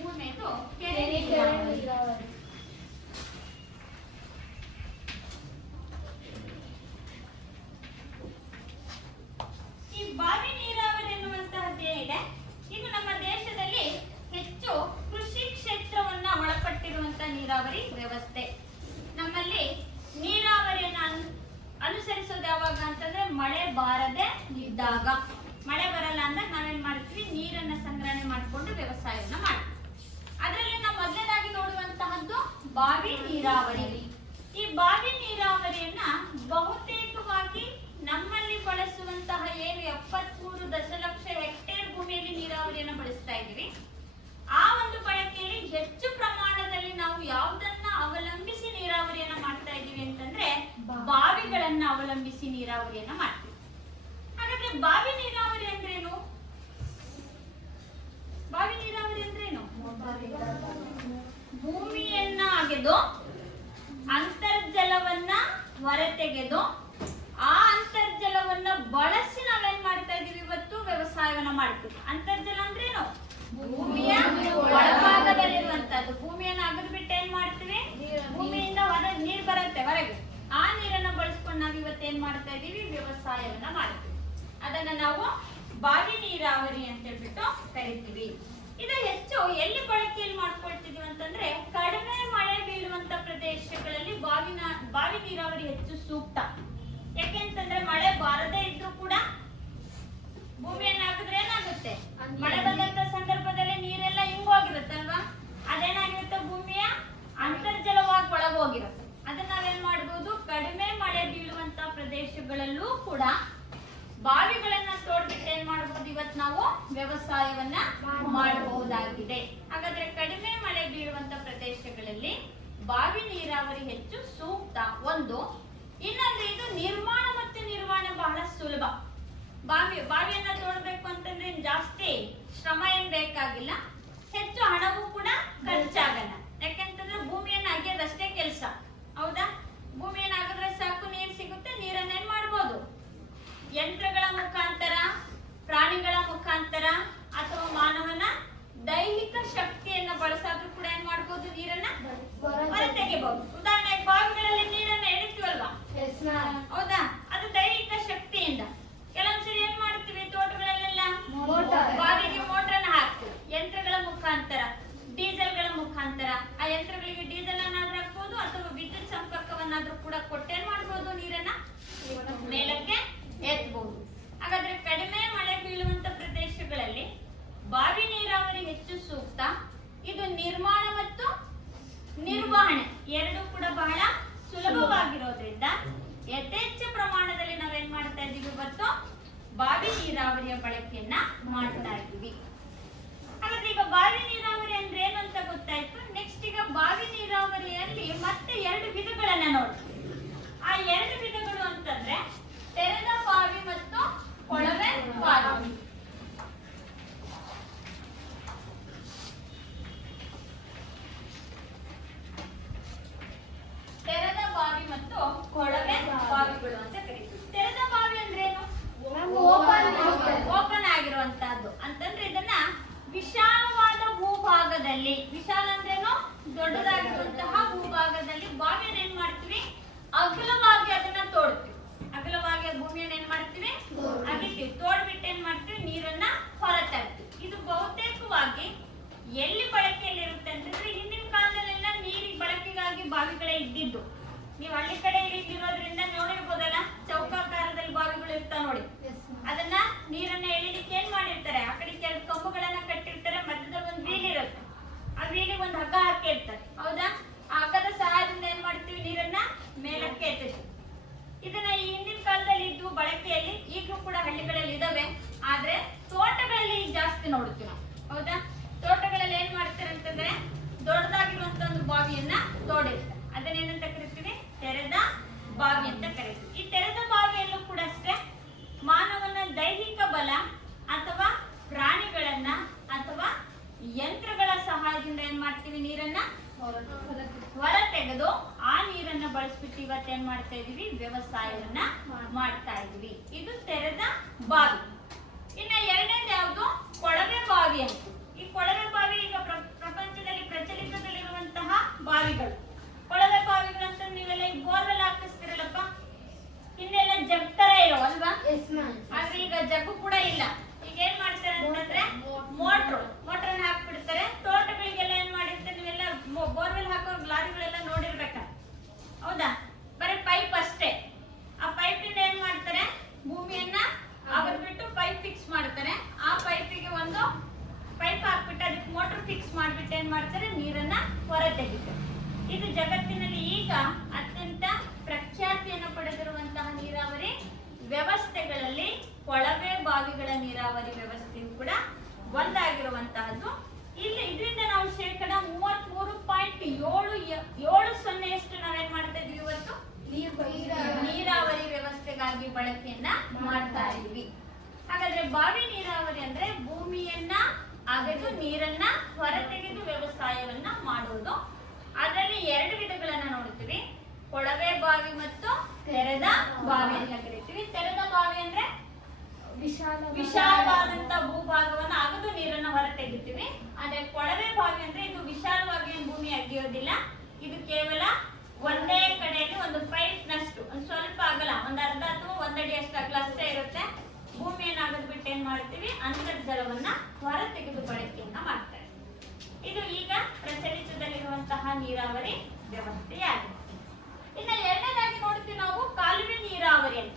ಮೂರನೇದು ಕೆರೆ ನೀರಾವರಿ. ಈ ಬಾವಿ ನೀರಾವರಿ ಎನ್ನುವಂತಹದ್ದು ಏನಿದೆ, ಇದು ನಮ್ಮ ದೇಶದಲ್ಲಿ ಹೆಚ್ಚು ಕೃಷಿ ಕ್ಷೇತ್ರವನ್ನ ಒಳಪಟ್ಟಿರುವಂತಹ ನೀರಾವರಿ ವ್ಯವಸ್ಥೆ. ನಮ್ಮಲ್ಲಿ ನೀರಾವರಿಯನ್ನ ಅನುಸರಿಸೋದು ಯಾವಾಗ ಅಂತಂದ್ರೆ ಮಳೆ ಬಾರದೆ ಇದ್ದಾಗ. ಮಳೆ ಬರಲ್ಲ ಅಂದಾಗ ನಾವೇನ್ ಮಾಡ್ತೀವಿ, ನೀರನ್ನ ಸಂಗ್ರಹಣೆ ಮಾಡಿಕೊಂಡು ವ್ಯವಸಾಯವನ್ನ ಮಾಡ್ತೀವಿ. ಅದರಲ್ಲಿ ನಾವು ಮೊದಲನೇದಾಗಿ ನೋಡುವಂತಹದ್ದು ಬಾವಿ ನೀರಾವರಿ. ಈ ಬಾವಿ ನೀರಾವರಿಯನ್ನ ಬಹುತೇಕವಾಗಿ ನಮ್ಮಲ್ಲಿ ಬಳಸುವಂತಹ ಏನು 73 ದಶಲಕ್ಷ ಹೆಕ್ಟೇರ್ ಭೂಮಿಯಲ್ಲಿ ನೀರಾವರಿಯನ್ನು ಬಳಸ್ತಾ ಇದ್ದೀವಿ, ಆ ಒಂದು ಬಳಕೆಯಲ್ಲಿ ಹೆಚ್ಚು ಪ್ರಮಾಣದಲ್ಲಿ ನಾವು ಯಾವುದನ್ನ ಅವಲಂಬಿಸಿ ನೀರಾವರಿಯನ್ನ ಮಾಡ್ತಾ ಇದ್ದೀವಿ ಅಂತಂದ್ರೆ ಬಾವಿಗಳನ್ನ ಅವಲಂಬಿಸಿ ನೀರಾವರಿಯನ್ನ ಮಾಡ್ತೀವಿ. ಹಾಗಾದ್ರೆ ಬಾವಿ ನೀರಾವರಿ ಅಂದ್ರೇನು? ಬಾವಿ ನೀರಾವರಿ ಅಂದ್ರೇನು? ಭೂಮಿಯನ್ನ ಅಗೆದು ಅಂತರ್ಜಲವನ್ನ ಹೊರತೆಗೆದು ಆ ಅಂತರ್ಜಲವನ್ನ ಬಳಸಿ ನಾವೇನ್ ಮಾಡ್ತಾ ಇದೀವಿ, ಇವತ್ತು ವ್ಯವಸಾಯವನ್ನ ಮಾಡ್ತೀವಿ. ಅಂತರ್ಜಲ ಅಂದ್ರೇನು? ಭೂಮಿಯ ಒಳಭಾಗದಲ್ಲಿರುವಂತದ್ದು. ಭೂಮಿಯನ್ನ ಅಗದು ಬಿಟ್ಟು ಏನ್ ಮಾಡ್ತೀವಿ, ಭೂಮಿಯಿಂದ ನೀರ್ ಬರುತ್ತೆ ಹೊರಗೆ, ಆ ನೀರನ್ನ ಬಳಸ್ಕೊಂಡು ನಾವು ಇವತ್ತೇನ್ ಮಾಡ್ತಾ ಇದೀವಿ, ವ್ಯವಸಾಯವನ್ನ ಮಾಡ್ತೀವಿ. ಅದನ್ನ ನಾವು ಬಾವಿ ನೀರಾವರಿ ಅಂತ ಹೇಳ್ಬಿಟ್ಟು ಕರಿತೀವಿ. ಇದು ಹೆಚ್ಚು ಎಲ್ಲಿ ಬಳಕೆಯಲ್ಲಿ ಮಾಡ್ಕೊಳ್ತಿದೀವಿ ಅಂತಂದ್ರೆ ಕಡಿಮೆ ಮಳೆ ಬೀಳುವಂತ ಪ್ರದೇಶಗಳಲ್ಲಿ ಬಾವಿ ನೀರಾವರಿ ಹೆಚ್ಚು ಸೂಕ್ತ. ಯಾಕೆಂತಂದ್ರೆ ಮಳೆ ಬಾರದೇ ಇದ್ರೂ ಕೂಡ ಭೂಮಿಯನ್ನ ಹಾಕಿದ್ರೆ ಏನಾಗುತ್ತೆ, ಮಳೆ ಬಂದಂತ ಸಂದರ್ಭದಲ್ಲಿ ನೀರೆಲ್ಲ ಹಿಂಗೋಗಿರುತ್ತಲ್ವಾ, ಅದೇನಾಗಿರುತ್ತೆ, ಭೂಮಿಯ ಅಂತರ್ಜಲವಾಗಿ ಒಳಗೋಗಿರುತ್ತೆ. ಅದನ್ನ ನಾವೇನ್ ಮಾಡ್ಬೋದು, ಕಡಿಮೆ ಮಳೆ ಬೀಳುವಂತ ಪ್ರದೇಶಗಳಲ್ಲೂ ಕೂಡ ಬಾವಿಗಳನ್ನ ತೋಡ್ಬಿಟ್ಟು ಏನ್ ಮಾಡಬಹುದು, ಇವತ್ತು ನಾವು ವ್ಯವಸಾಯವನ್ನ ಮಾಡಬಹುದಾಗಿದೆ. ಹಾಗಾದ್ರೆ ಕಡಿಮೆ ಮಳೆ ಬೀಳುವಂತ ಪ್ರದೇಶಗಳಲ್ಲಿ ಬಾವಿ ನೀರಾವರಿ ಹೆಚ್ಚು ಸೂಕ್ತ ಒಂದು. ಇನ್ನೊಂದು, ಇದು ನಿರ್ಮಾಣ ಮತ್ತು ನಿರ್ವಹಣೆ ಬಹಳ ಸುಲಭ. ಬಾವಿಯನ್ನ ತೋಡಬೇಕು ಅಂತಂದ್ರೆ ಜಾಸ್ತಿ ಶ್ರಮ ಏನ್ ಬೇಕಾಗಿಲ್ಲ, ಹೆಚ್ಚು ಹಣವೂ ಕೂಡ ಖರ್ಚಾಗಲ್ಲ. ಯಾಕೆಂತಂದ್ರೆ ಭೂಮಿಯನ್ನ ಅಗೆಯೋದಷ್ಟೇ ಕೆಲಸ, ಹೌದಾ. ಭೂಮಿಯನ್ನ ಅಗಿದ್ರೆ ಸಾಕು, ನೀರ್ ಸಿಗುತ್ತೆ, ನೀರನ್ನ ಏನ್ ಮಾಡ್ಬೋದು, ಯಂತ್ರಗಳ ಮುಖಾಂತರ, ಪ್ರಾಣಿಗಳ ಮುಖಾಂತರ ಅಥವಾ ಮಾನವನ ದೈಹಿಕ ಶಕ್ತಿಯನ್ನ ಬಳಸಾದ್ರೂ ಕೂಡ ಏನ್ ಮಾಡ್ಬೋದು, ನೀರನ್ನ ಹೊರತೆಗೆಬಹುದು. ಉದಾಹರಣೆಗೆ ಬಾವಿಗಳಲ್ಲಿ ನೀರನ್ನ ಎಳಿತೀವಲ್ವಾ, ಹೌದಾ, ಅದು ದೈಹಿಕ ಶಕ್ತಿಯಿಂದ. ಕೆಲವೊಂದ್ಸರಿ ಏನ್ ಮಾಡ್ತೀವಿ, ತೋಟಗಳಲ್ಲೆಲ್ಲ ಬಾವಿಗೆ ಮೋಟರ್ನ ಹಾಕ್ತೀವಿ, ಯಂತ್ರಗಳ ಮುಖಾಂತರ, ಡೀಸೆಲ್ಗಳ ಮುಖಾಂತರ. ಆ ಯಂತ್ರಗಳಿಗೆ ಡೀಸೆಲ್ ಅನ್ನಾದ್ರೂ ಹಾಕ್ಬೋದು ಅಥವಾ ವಿದ್ಯುತ್ ಸಂಪರ್ಕವನ್ನಾದ್ರೂ ಕೂಡ ಕೊಟ್ಟೇನ್ ಮಾಡ್ಬೋದು, ನೀರನ್ನ ಮೇಲಕ್ಕೆ ಎತ್ತಬಹುದು. ಹಾಗಾದ್ರೆ ಕಡಿಮೆ ಮಳೆ ಬೀಳುವಂತ ಪ್ರದೇಶಗಳಲ್ಲಿ ಬಾವಿ ನೀರಾವರಿ ಹೆಚ್ಚು ಸೂಕ್ತ. ಇದು ನಿರ್ಮಾಣ ಮತ್ತು ನಿರ್ವಹಣೆ ಎರಡೂ ಕೂಡ ಬಹಳ ಸುಲಭವಾಗಿರೋದ್ರಿಂದ ಯಥೇಚ್ಛ ಪ್ರಮಾಣದಲ್ಲಿ ನಾವೇನ್ ಮಾಡ್ತಾ ಇದೀವಿ ಇವತ್ತು ಬಾವಿ ನೀರಾವರಿಯ ಬಳಕೆಯನ್ನ ಮಾಡ್ತಾ ಇದ್ದೀವಿ. ಹಾಗಾದ್ರೆ ಈಗ ಬಾವಿ ನೀರಾವರಿ ಅಂದ್ರೆ ಏನು ಅಂತ ಗೊತ್ತಾಯ್ತು. ನೆಕ್ಸ್ಟ್ ಈಗ ಬಾವಿ ನೀರಾವರಿಯಲ್ಲಿ ಮತ್ತೆ 2 ವಿಧಗಳನ್ನ ನೋಡ್ತೀವಿ. ಆ 2 ವಿಧಗಳು ಅಂತಂದ್ರೆ ತೆರೆದ ಬಾವಿ ಮತ್ತು ಕೊಳವೆ ಬಾವಿ. ತೆರೆದ ಬಾವಿ ಮತ್ತು ಕೊಳವೆ ಬಾವಿಗಳು ಅಂತ ಕರೀತೀವಿ. ತೆರೆದ ಬಾವಿ ಅಂದ್ರೆ ಏನು? ಓಪನ್ ಆಗಿರುವಂತಹದ್ದು ಅಂತಂದ್ರೆ ಇದನ್ನ ವಿಶಾಲವಾದ ಭೂಭಾಗದಲ್ಲಿ, ವಿಶಾಲ ಅಂದ್ರೇನು ದೊಡ್ಡದಾಗಿರುವಂತಹ ಭೂಭಾಗದಲ್ಲಿ ಬಾವಿಯನ್ನು ಏನ್ ಮಾಡ್ತೀವಿ, ಅಗಲವಾಗಿ ಅದನ್ನ ತೋಡ್ತೀವಿ. ಅಗಲವಾಗಿ ಭೂಮಿಯನ್ನು ಏನ್ ಮಾಡ್ತೀವಿ, ಅಗಿತೀವಿ. ತೋಡ್ಬಿಟ್ಟು ಏನ್ ಮಾಡ್ತೀವಿ, ನೀರನ್ನ ಹೊರತರ್ತೀವಿ. ಇದು ಬಹುತೇಕವಾಗಿ ಎಲ್ಲಿ ಬಳಕೆಯಲ್ಲಿ ಇರುತ್ತೆ ಅಂತಂದ್ರೆ ಹಿಂದಿನ ಕಾಲದಲ್ಲೆಲ್ಲ ನೀರಿಗೆ ಬಳಕೆಗಾಗಿ ಬಾವಿಗಳೇ ಇದ್ದಿದ್ದು. ನೀವು ಹಳ್ಳಿ ಕಡೆ ಇರೋದ್ರಿಂದ ನೋಡಿರ್ಬೋದಲ್ಲ, ಚೌಕಾಕಾರದಲ್ಲಿ ಬಾವಿಗಳು ಇರ್ತಾವ ನೋಡಿ. ಅದನ್ನ ನೀರನ್ನ ಎಳಿಲಿಕ್ಕೆ ಏನ್ ಮಾಡಿರ್ತಾರೆ, ಆ ಕಡೆ ಕೆಲವು ಕಂಬಗಳನ್ನ ಕಟ್ಟಿರ್ತಾರೆ, ಮಧ್ಯದಲ್ಲಿ ಒಂದು ವೀಲ್ ಇರುತ್ತೆ. ಆ ವೀಲಿಗೆ ಒಂದು ಹಗ್ಗ ಹಾಕಿರ್ತಾರೆ, ಹೌದಾ? ಆ ಹಗ್ಗದ ಸಹಾಯದಿಂದ ಏನ್ ಮಾಡ್ತೀವಿ, ನೀರನ್ನ ಮೇಲಕ್ಕೆ ಎತ್ತಿಸ್ತೀವಿ. ಇದನ್ನ ಈ ಹಿಂದಿನ ಕಾಲದಲ್ಲಿ ಇದ್ದು ಬಳಕೆಯಲ್ಲಿ ಈಗಲೂ ಕೂಡ ಹಳ್ಳಿಗಳಲ್ಲಿ ಇದಾವೆ. ಆದ್ರೆ ತೋಟಗಳಲ್ಲಿ ಜಾಸ್ತಿ ನೋಡ್ತೀವಿ ನಾವು, ಹೌದಾ? ತೋಟಗಳಲ್ಲಿ ಏನ್ ಮಾಡ್ತಾರೆ ಅಂತಂದ್ರೆ ದೊಡ್ಡದಾಗಿರುವಂತ ಒಂದು ಬಾವಿಯನ್ನ ತೋಡಿರ್ತಾರೆ. ಅದನ್ನೇನಂತ ಕರಿತೀವಿ, ತೆರೆದ ಬಾವಿ ಅಂತ ಕರಿತೀವಿ. ಈ ತೆರೆದ ಬಾವಿಯಲ್ಲೂ ಕೂಡ ಅಷ್ಟೇ ಮಾನವನ ದೈಹಿಕ ಬಲ ಅಥವಾ ಪ್ರಾಣಿಗಳನ್ನ ಅಥವಾ ಯಂತ್ರಗಳ ಸಹಾಯದಿಂದ ಏನ್ ಮಾಡ್ತೀವಿ, ನೀರನ್ನ ಹೊರ ತೆಗೆದು ಆ ನೀರನ್ನ ಬಳಸ್ಬಿಟ್ಟು ಇವತ್ತು ಏನ್ ಮಾಡ್ತಾ ಇದೀವಿ, ವ್ಯವಸಾಯವನ್ನ ಮಾಡ್ತಾ ಇದೀವಿ. ಇದು ತೆರೆದ ಬಾವಿ. ಇನ್ನ ಎರಡನೇದು ಯಾವುದು, ಕೊಳವೆ ಬಾವಿ ಅಂತ. ಈ ಕೊಳವೆ ಬಾವಿ ಈಗ ಪ್ರಪಂಚದಲ್ಲಿ ಪ್ರಚಲಿತದಲ್ಲಿರುವಂತಹ ಬಾವಿಗಳು. ಕೊಳವೆ ಬಾವಿಗಳಂತ ನೀವೆಲ್ಲ ಈ ಬೋರ್ವೆಲ್ ಹಾಕಿಸ್ತಿರಲ್ಲಪ್ಪ, ಹಿಂದೆಲ್ಲ ಜಗ್ ತರ ಇರೋ ಅಲ್ವಾ? ಆದ್ರೆ ಈಗ ಜಗ್ಗು ಕೂಡ ಇಲ್ಲ. ಈಗ ಏನ್ ಮಾಡ್ತಾರೆ ಅಂತಂದ್ರೆ ಮೋಟ್ರನ್ನ ಹಾಕ್ಬಿಡ್ತಾರೆ. ತೋಟಗಳಿಗೆಲ್ಲ ಏನ್ ಮಾಡಿರ್ತಾರೆ, ನೀವೆಲ್ಲ ಬೋರ್ವೆಲ್ ಹಾಕೋ ಲಾರಿಗಳೆಲ್ಲ ನೋಡಿರ್ಬೇಕ, ಹೌದಾ? ಬರೀ ಪೈಪ್ ಅಷ್ಟೇ. ಆ ಪೈಪಿಂದ ಏನ್ ಮಾಡ್ತಾರೆ, ಭೂಮಿಯನ್ನ ಬಿಟ್ಟು ಪೈಪ್ ಫಿಕ್ಸ್ ಮಾಡ್ತಾರೆ. ಆ ಪೈಪಿಗೆ ಒಂದು ಪೈಪ್ ಹಾಕ್ಬಿಟ್ಟು ಅದಕ್ಕೆ ಮೋಟರ್ ಫಿಕ್ಸ್ ಮಾಡ್ಬಿಟ್ಟು ಏನ್ ಮಾಡ್ತಾರೆ, ನೀರನ್ನ ಹೊರ ತೆಗಿತಾರೆ. ಇದು ಜಗತ್ತಿನಲ್ಲಿ ಈಗ ಅತ್ಯಂತ ಪ್ರಖ್ಯಾತಿಯನ್ನು ಪಡೆದಿರುವಂತಹ ನೀರಾವರಿ ವ್ಯವಸ್ಥೆಗಳಲ್ಲಿ ಕೊಳವೆ ಬಾವಿಗಳ ನೀರಾವರಿ ವ್ಯವಸ್ಥೆಯು ಕೂಡ ಒಂದಾಗಿರುವಂತಹದ್ದು. ಇಲ್ಲಿ ಇದರಿಂದ ನಾವು ಶೇಕಡ 33.70 ನಾವೇನ್ ಮಾಡ್ತಾ ಇದೀವಿ, ಇವತ್ತು ನೀರಾವರಿ ವ್ಯವಸ್ಥೆಗಾಗಿ ಬಳಕೆಯನ್ನ ಮಾಡ್ತಾ ಇದೀವಿ. ಹಾಗಾದ್ರೆ ಬಾವಿ ನೀರಾವರಿ ಅಂದ್ರೆ ಭೂಮಿಯನ್ನ ಅಗೆದು ನೀರನ್ನ ಹೊರತೆಗೆದು ವ್ಯವಸಾಯವನ್ನ ಮಾಡುವುದು. ಅದರಲ್ಲಿ 2 ವಿಧಗಳನ್ನ ನೋಡ್ತೀವಿ, ಕೊಳವೆ ಬಾವಿ ಮತ್ತು ತೆರೆದ ಬಾವಿ ಅಂತ ಕರಿತೀವಿ. ತೆರೆದ ಬಾವಿ ಅಂದ್ರೆ ವಿಶಾಲವಾದಂತ ಭೂಭಾಗವನ್ನ ಅಗೆದು ನೀರನ್ನ ಹೊರ ತೆಗಿತೀವಿ. ಆದ್ರೆ ಕೊಳವೆ ಬಾವಿ ಅಂದ್ರೆ ಇದು ವಿಶಾಲವಾಗಿ ಭೂಮಿ ಅಗೆಯೋದಿಲ್ಲ. ಇದು ಕೇವಲ ಒಂದೇ ಕಡೆಯಲ್ಲಿ ಒಂದು ಪೈಪ್ ನಷ್ಟು ಒಂದು ಸ್ವಲ್ಪ ಅಗಲ, ಒಂದು ಅರ್ಧ ಅಥವಾ 1 ಅಡಿ ಅಷ್ಟು ಅಗಲ ಅಷ್ಟೇ ಇರುತ್ತೆ. ಭೂಮಿಯನ್ನು ಅಗದ್ಬಿಟ್ಟು ಏನ್ ಮಾಡ್ತೀವಿ, ಅಂತರ್ಜಲವನ್ನ ಹೊರ ತೆಗೆದು ಬಳಕೆಯನ್ನ ಮಾಡ್ತಾರೆ. ಇದು ಈಗ ಪ್ರಚಲಿತದಲ್ಲಿರುವಂತಹ ನೀರಾವರಿ ವ್ಯವಸ್ಥೆಯಾಗಿದೆ. ಇನ್ನು ಎರಡನೇದಾಗಿ ನೋಡ್ತೀವಿ ನಾವು ಕಾಲುವೆ ನೀರಾವರಿ ಅಂತ.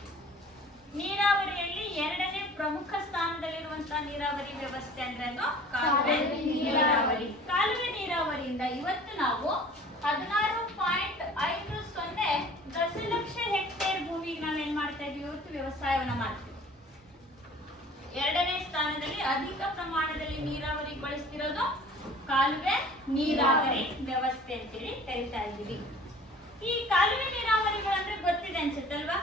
ನೀರಾವರಿಯಲ್ಲಿ 2ನೇ ಪ್ರಮುಖ ಸ್ಥಾನದಲ್ಲಿರುವಂತಹ ನೀರಾವರಿ ವ್ಯವಸ್ಥೆ ಅಂದ್ರೆ ಅದು ಕಾಲುವೆ ನೀರಾವರಿ. ಕಾಲುವೆ ನೀರಾವರಿಯಿಂದ ಇವತ್ತು ನಾವು 16.50 ದಶಲಕ್ಷ ಹೆಕ್ಟೇರ್ ಭೂಮಿಗೆ ನಾವೇನ್ ಮಾಡ್ತಾ ಇದೀವಿ, ಇವತ್ತು ವ್ಯವಸಾಯವನ್ನ ಮಾಡ್ತೀವಿ. 2ನೇ ಸ್ಥಾನದಲ್ಲಿ ಅಧಿಕ ಪ್ರಮಾಣದಲ್ಲಿ ನೀರಾವರಿ ಬಳಸ್ತಿರೋದು ಕಾಲುವೆ ನೀರಾವರಿ ವ್ಯವಸ್ಥೆ ಅಂತೇಳಿ ಕರಿತಾ ಇದ್ದೀವಿ. ಈ ಕಾಲುವೆ ನೀರಾವರಿಗಳಂದ್ರೆ ಗೊತ್ತಿದೆ ಅನ್ಸುತ್ತಲ್ವಾ?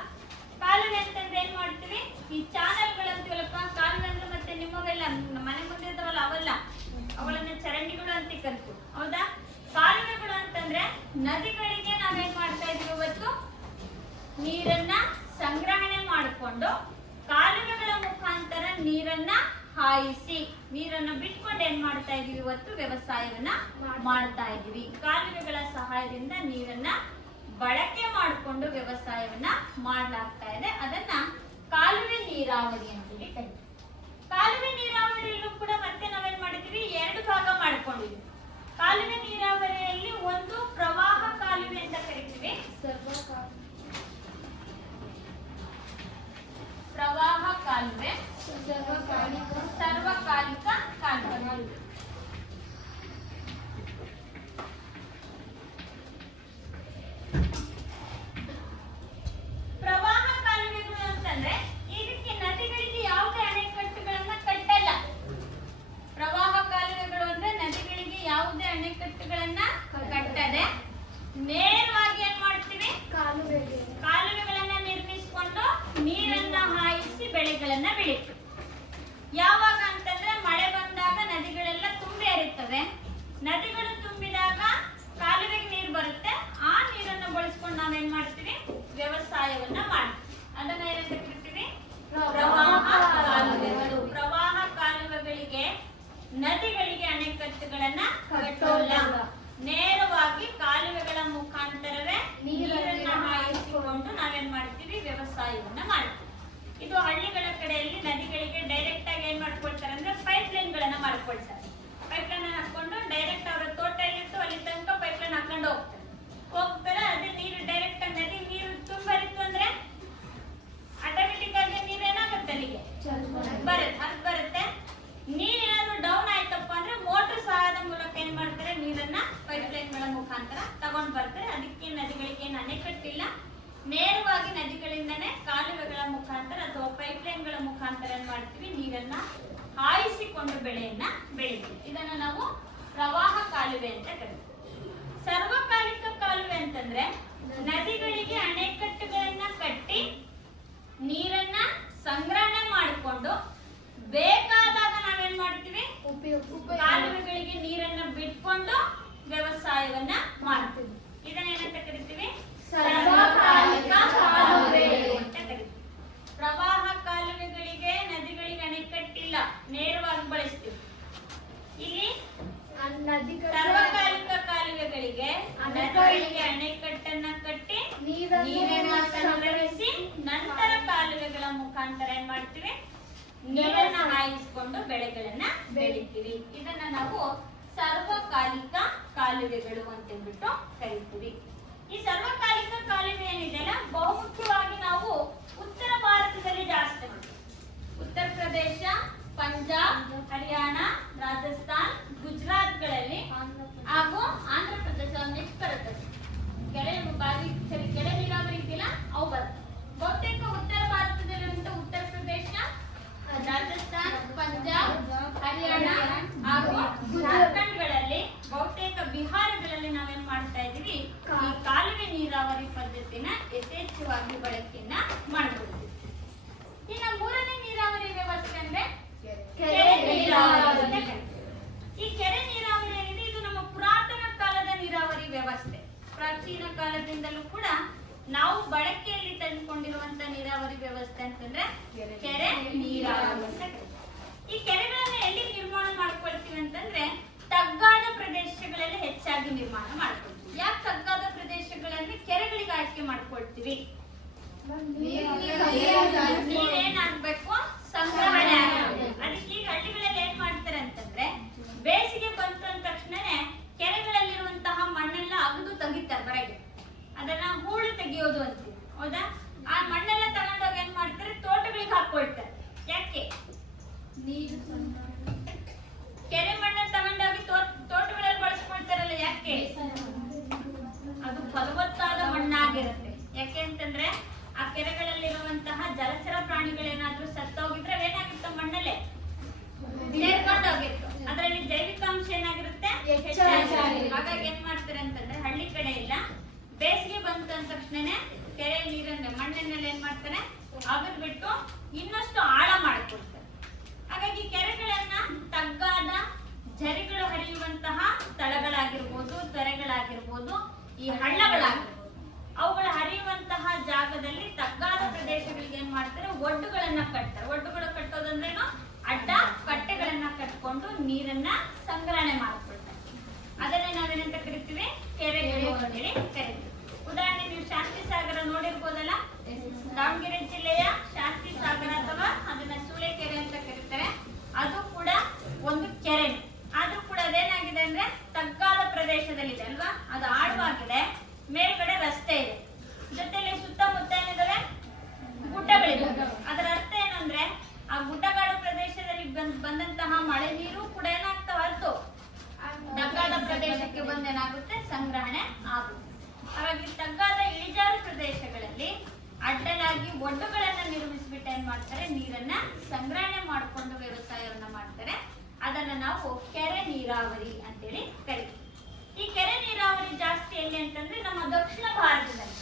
ಕಾಲುವೆ ಅಂತಂದ್ರೆ ಏನ್ ಮಾಡ್ತೀವಿ, ಈ ಚಾನಲ್ಗಳಂತೀವಲ್ಲಪ್ಪ. ಕಾಲುವೆ ಅಂದ್ರೆ ಮತ್ತೆ ನಿಮ್ಮವೆಲ್ಲ ಮನೆ ಮುಂದೆ ಇರ್ತಾವಲ್ಲ ಅವೆಲ್ಲ, ಅವುಗಳನ್ನ ಚರಂಡಿಗಳು ಅಂತ ಕರಿತೀವಿ, ಹೌದಾ? ಕಾಲುವೆಗಳು ಅಂತಂದ್ರೆ ನದಿಗಳಿಗೆ ನಾವೇನ್ ಮಾಡ್ತಾ ಇದೀವಿ, ಇವತ್ತು ನೀರನ್ನ ಸಂಗ್ರಹಣೆ ಮಾಡಿಕೊಂಡು ಕಾಲುವೆಗಳ ಮುಖಾಂತರ ನೀರನ್ನ ಹಾಯಿಸಿ ನೀರನ್ನ ಬಿಟ್ಕೊಂಡು ಏನ್ ಮಾಡ್ತಾ ಇದೀವಿ, ಇವತ್ತು ವ್ಯವಸಾಯವನ್ನ ಮಾಡ್ತಾ ಇದೀವಿ. ಕಾಲುವೆಗಳ ಸಹಾಯದಿಂದ ನೀರನ್ನ ಬಳಕೆ ಮಾಡಿಕೊಂಡು ವ್ಯವಸಾಯವನ್ನ ಮಾಡಲಾಗ್ತಾ ಇದೆ. ಅದನ್ನ ಕಾಲುವೆ ನೀರಾವರಿ ಅಂತೇಳಿ ಕರೀತೀವಿ. ಕಾಲುವೆ ನೀರಾವರಿಯಲ್ಲೂ ಕೂಡ ಮತ್ತೆ ನಾವೇನ್ ಮಾಡಿದೀವಿ, 2 ಭಾಗ ಮಾಡ್ಕೊಂಡಿದ್ವಿ. ಕಾಲುವೆ ನೀರಾವರಿಯಲ್ಲಿ ಒಂದು ಪ್ರವಾಹ ಕಾಲುವೆ ಅಂತ ಕರಿತೀವಿ, ಪ್ರವಾಹ ಕಾಲುವೆ, ಸರ್ವಕಾಲಿಕ ಕಾಲುವೆ. ಮುಖಾಂತರ ಏನ್ ಮಾಡ್ತೀವಿ, ನೀರನ್ನ ಹಾಯಿಸಿಕೊಂಡು ಬೆಳೆಯನ್ನ ಬೆಳಿತೀವಿ. ಇದನ್ನ ನಾವು ಪ್ರವಾಹ ಕಾಲುವೆ ಅಂತ ಕರಿತೀವಿ. ಸರ್ವಕಾಲಿಕ ಕಾಲುವೆ ಅಂತಂದ್ರೆ ನದಿಗಳಿಗೆ ಅಣೆಕಟ್ಟುಗಳನ್ನ ಕಟ್ಟಿ ನೀರನ್ನ ಸಂಗ್ರಹಣೆ ಮಾಡಿಕೊಂಡು ಬೇಕಾದಾಗ ನಾವೇನ್ ಮಾಡ್ತೀವಿ, ಕಾಲುವೆಗಳಿಗೆ ನೀರನ್ನ ಬಿಟ್ಕೊಂಡು ವ್ಯವಸಾಯವನ್ನ ಮಾಡ್ತೀವಿ. ಇದನ್ನೇನಂತ ಕರಿತೀವಿ, ಸರ್ವಕಾಲಿಕ ಕಾಲುವೆ ಅಂತ ಕರಿತೀವಿ. ಪ್ರವಾಹ ಕಾಲುವೆಗಳಿಗೆ ನದಿಗಳಿಗೆ ಅಣೆಕಟ್ಟಿಲ್ಲ, ನೇರವಾಗಿ ಬಳಸ್ತೀವಿ. ಇಲ್ಲಿ ಸರ್ವಕಾಲಿಕ ಕಾಲುವೆಗಳಿಗೆ ನದಿಗಳಿಗೆ ಅಣೆಕಟ್ಟನ್ನ ಕಟ್ಟಿ ನೀರನ್ನ ಸಂಗ್ರಹಿಸಿ ನಂತರ ಕಾಲುವೆಗಳ ಮುಖಾಂತರ ಏನ್ ಮಾಡ್ತೀವಿ, ನೀರನ್ನ ಹಾಯಿಸಿಕೊಂಡು ಬೆಳೆಗಳನ್ನ ಬೆಳಿತೀವಿ. ಇದನ್ನ ನಾವು ಸರ್ವಕಾಲಿಕ ಕಾಲುವೆಗಳು ಅಂತ ಹೇಳ್ಬಿಟ್ಟು ಕರಿತೀವಿ. ಈ ಸರ್ವಕಾಲಿಕ ಕಾಲುವೆ ಏನಿದೆಯಲ್ಲ, ಬಹುಮುಖ್ಯವಾಗಿ ನಾವು ಉತ್ತರ ಭಾರತದಲ್ಲಿ ಜಾಸ್ತಿ ಮಾಡ್ತೀವಿ. ಉತ್ತರ ಪ್ರದೇಶ, ಪಂಜಾಬ್, ಹರಿಯಾಣ, ರಾಜಸ್ಥಾನ್, ಗುಜರಾತ್ಗಳಲ್ಲಿ ಹಾಗೂ ಆಂಧ್ರ ಪ್ರದೇಶ ನೆಕ್ಸ್ಟ್ ಬರುತ್ತೆ. ಕೆರೆ ನೀರಾವರಿ ಇದೆಯಲ್ಲ, ಅವು ಬರುತ್ತೆ. ಬಹುತೇಕ ಉತ್ತರ ಭಾರತದಲ್ಲಿರುವಂತ ಉತ್ತರ ಪ್ರದೇಶ, ರಾಜಸ್ಥಾನ್, ಪಂಜಾಬ್, ಹರಿಯಾಣ ಹಾಗೂ ಜಾರ್ಖಂಡ್ಗಳಲ್ಲಿ, ಬಹುತೇಕ ಬಿಹಾರಗಳಲ್ಲಿ ನಾವೇನ್ ಮಾಡ್ತಾ ಇದೀವಿ, ಈ ಕಾಲುವೆ ನೀರಾವರಿ ಪದ್ಧತಿನ ಯಥೇಚ್ಛವಾಗಿ ಬಳಕೆಯನ್ನ ಮಾಡಬಹುದು. ಇನ್ನು ಮೂರನೇ ನೀರಾವರಿ ವ್ಯವಸ್ಥೆ ಅಂದ್ರೆ ಕೆರೆ ನೀರಾವರಿ. ಈ ಕೆರೆ ನೀರಾವರಿ ಏನಿದೆ, ಇದು ನಮ್ಮ ಪುರಾತನ ಕಾಲದ ನೀರಾವರಿ ವ್ಯವಸ್ಥೆ. ಪ್ರಾಚೀನ ಕಾಲದಿಂದಲೂ ಕೂಡ ನಾವು ಬಳಕೆಯಲ್ಲಿ ತಂದುಕೊಂಡಿರುವಂತ ನೀರಾವರಿ ವ್ಯವಸ್ಥೆ ಅಂತಂದ್ರೆ ಕೆರೆ ನೀರಾವರಿ ಅಂತ. ಈ ಕೆರೆಗಳನ್ನ ಎಲ್ಲಿ ನಿರ್ಮಾಣ ಮಾಡ್ಕೊಳ್ತೀವಿ ಅಂತಂದ್ರೆ ತಗ್ಗಾದ ಪ್ರದೇಶಗಳಲ್ಲಿ ಹೆಚ್ಚಾಗಿ ನಿರ್ಮಾಣ ಮಾಡ್ಕೊಳ್ತೀವಿ. ಯಾಕೆ ತಗ್ಗಾದ ಪ್ರದೇಶಗಳಲ್ಲಿ ಕೆರೆಗಳಿಗೆ ಆಯ್ಕೆ ಮಾಡ್ಕೊಳ್ತೀವಿ? ನೀರೇನಾಗ್ಬೇಕು, ಸಂಗ್ರಹಣೆ ಆಗಬೇಕು. ಅದಕ್ಕೆ ಈಗ ಹಳ್ಳಿಗಳಲ್ಲಿ ಏನ್ ಮಾಡ್ತಾರೆ ಅಂತಂದ್ರೆ, ಬೇಸಿಗೆ ಬಂತು ಅಂದ ತಕ್ಷಣನೇ ಕೆರೆಗಳಲ್ಲಿರುವಂತಹ ಮಣ್ಣೆಲ್ಲ ಅಗದು ತೆಗಿತಾರೆ ಹೊರಗೆ. ಅದನ್ನ ಹೂಳು ತೆಗಿಯೋದು ಅಂತೀವಿ, ಹೌದಾ? ಆ ಮಣ್ಣೆಲ್ಲ ತಗೊಂಡೋಗಿ ಏನ್ ಮಾಡ್ತಾರೆ, ತೋಟಗಳಿಗೆ ಹಾಕೊಳ್ತಾರೆ. ಯಾಕೆ? ಕೆರೆ ಮಣ್ಣ ತಗೊಂಡೋಗಿ ತೋಟಗಳಲ್ಲಿ ಬಳಸ್ಕೊಳ್ತಾರಲ್ಲ, ಯಾಕೆ? ಅದು ಫಲವತ್ತಾದ ಮಣ್ಣಾಗಿರುತ್ತೆ. ಯಾಕೆ ಅಂತಂದ್ರೆ ಆ ಕೆರೆಗಳಲ್ಲಿರುವಂತಹ ಜಲಚರ ಪ್ರಾಣಿಗಳೇನಾದ್ರೂ ಸತ್ತೋಗಿದ್ರೆ ಏನಾಗಿತ್ತು, ಮಣ್ಣಲ್ಲೇ ಸೇರ್ಕೊಂಡೋಗಿತ್ತು. ಅದರಲ್ಲಿ ಜೈವಿಕಾಂಶ ಏನಾಗಿರುತ್ತೆ, ಹಾಗಾಗಿ ಏನ್ ಮಾಡ್ತಾರೆ ಅಂತಂದ್ರೆ ಹಳ್ಳಿ ಕಡೆ ಎಲ್ಲ ಬೇಸಿಗೆ ಬಂತು ಅಂದ ತಕ್ಷಣನೇ ಕೆರೆ ನೀರನ್ನ ಮಣ್ಣನ್ನೆಲ್ಲ ಏನ್ ಮಾಡ್ತಾರೆ, ಅಗದ್ ಬಿಟ್ಟು ಇನ್ನಷ್ಟು ಆಳ ಮಾಡಿಕೊಡ್ತಾರೆ. ಹಾಗಾಗಿ ಕೆರೆಗಳನ್ನ ತಗ್ಗಾದ ಝರಿಗಳು ಹರಿಯುವಂತಹ ಸ್ಥಳಗಳಾಗಿರ್ಬೋದು, ತೊರೆಗಳಾಗಿರ್ಬೋದು, ಈ ಹಳ್ಳಗಳಾಗಿರ್ಬೋದು, ಅವುಗಳ ಹರಿಯುವಂತಹ ಜಾಗದಲ್ಲಿ ತಗ್ಗಾದ ಪ್ರದೇಶಗಳಿಗೆ ಏನ್ ಮಾಡ್ತಾರೆ, ಒಡ್ಡುಗಳನ್ನ ಕಟ್ತಾರೆ. ಒಡ್ಡುಗಳು ಕಟ್ಟೋದಂದ್ರೇನು, ಅಡ್ಡ ಕಟ್ಟೆಗಳನ್ನ ಕಟ್ಕೊಂಡು ನೀರನ್ನ ಸಂಗ್ರಹಣೆ ಮಾಡ್ಕೊಳ್ತಾರೆ. ಅದನ್ನೇ ನಾವೇನಂತ ಕರಿತೀವಿ, ಕೆರೆಗಳು ಅಂತೇಳಿ ಕರಿತೀವಿ. ಉದಾಹರಣೆ, ನೀವು ಶಾಂತಿ ಸಾಗರ ನೋಡಿರ್ಬೋದಲ್ಲ, ದಾವಣಗೆರೆ ಜಿಲ್ಲೆಯ ಶಾಂತಿ ಸಾಗರ ಅಥವಾ ಅದನ್ನ ಸೂಳೆಕೆರೆ ಅಂತ ಕರೀತಾರೆ. ಅದು ಕೂಡ ಒಂದು ಕೆರೆ. ಆದ್ರೂ ಕೂಡ ಅದೇನಾಗಿದೆ ಅಂದ್ರೆ ತಗ್ಗಾದ ಪ್ರದೇಶದಲ್ಲಿದೆ ಅಲ್ವಾ, ಅದು ಆಳವಾಗಿದೆ, ಮೇಲ್ಗಡೆ ರಸ್ತೆ ಇದೆ, ಜೊತೆಲಿ ಸುತ್ತಮುತ್ತ ಏನಿದಾವೆ, ಗುಡ್ಡಗಳಿವೆ. ಅದರ ಅರ್ಥ ಏನಂದ್ರೆ ಆ ಗುಡ್ಡಗಾಡು ಪ್ರದೇಶದಲ್ಲಿ ಬಂದಂತಹ ಮಳೆ ನೀರು ಕೂಡ ಏನಾಗ್ತಾವ, ಅದು ತಗ್ಗಾದ ಪ್ರದೇಶಕ್ಕೆ ಬಂದೇನಾಗುತ್ತೆ, ಸಂಗ್ರಹಣೆ ಆಗುತ್ತೆ. ಹಾಗಾಗಿ ತಗ್ಗಾದ ಇಳಿಜಾರು ಪ್ರದೇಶಗಳಲ್ಲಿ ಅಡ್ಡಲಾಗಿ ಒಡ್ಡುಗಳನ್ನ ನಿರ್ಮಿಸಿಬಿಟ್ಟು ಏನ್ ಮಾಡ್ತಾರೆ, ನೀರನ್ನ ಸಂಗ್ರಹಣೆ ಮಾಡಿಕೊಂಡು ವ್ಯವಸಾಯವನ್ನ ಮಾಡ್ತಾರೆ. ಅದನ್ನ ನಾವು ಕೆರೆ ನೀರಾವರಿ ಅಂತೇಳಿ ಕರಿತೀವಿ. ಈ ಕೆರೆ ನೀರಾವರಿ ಜಾಸ್ತಿ ಎಲ್ಲಿ ಅಂತಂದ್ರೆ ನಮ್ಮ ದಕ್ಷಿಣ ಭಾರತದಲ್ಲಿ.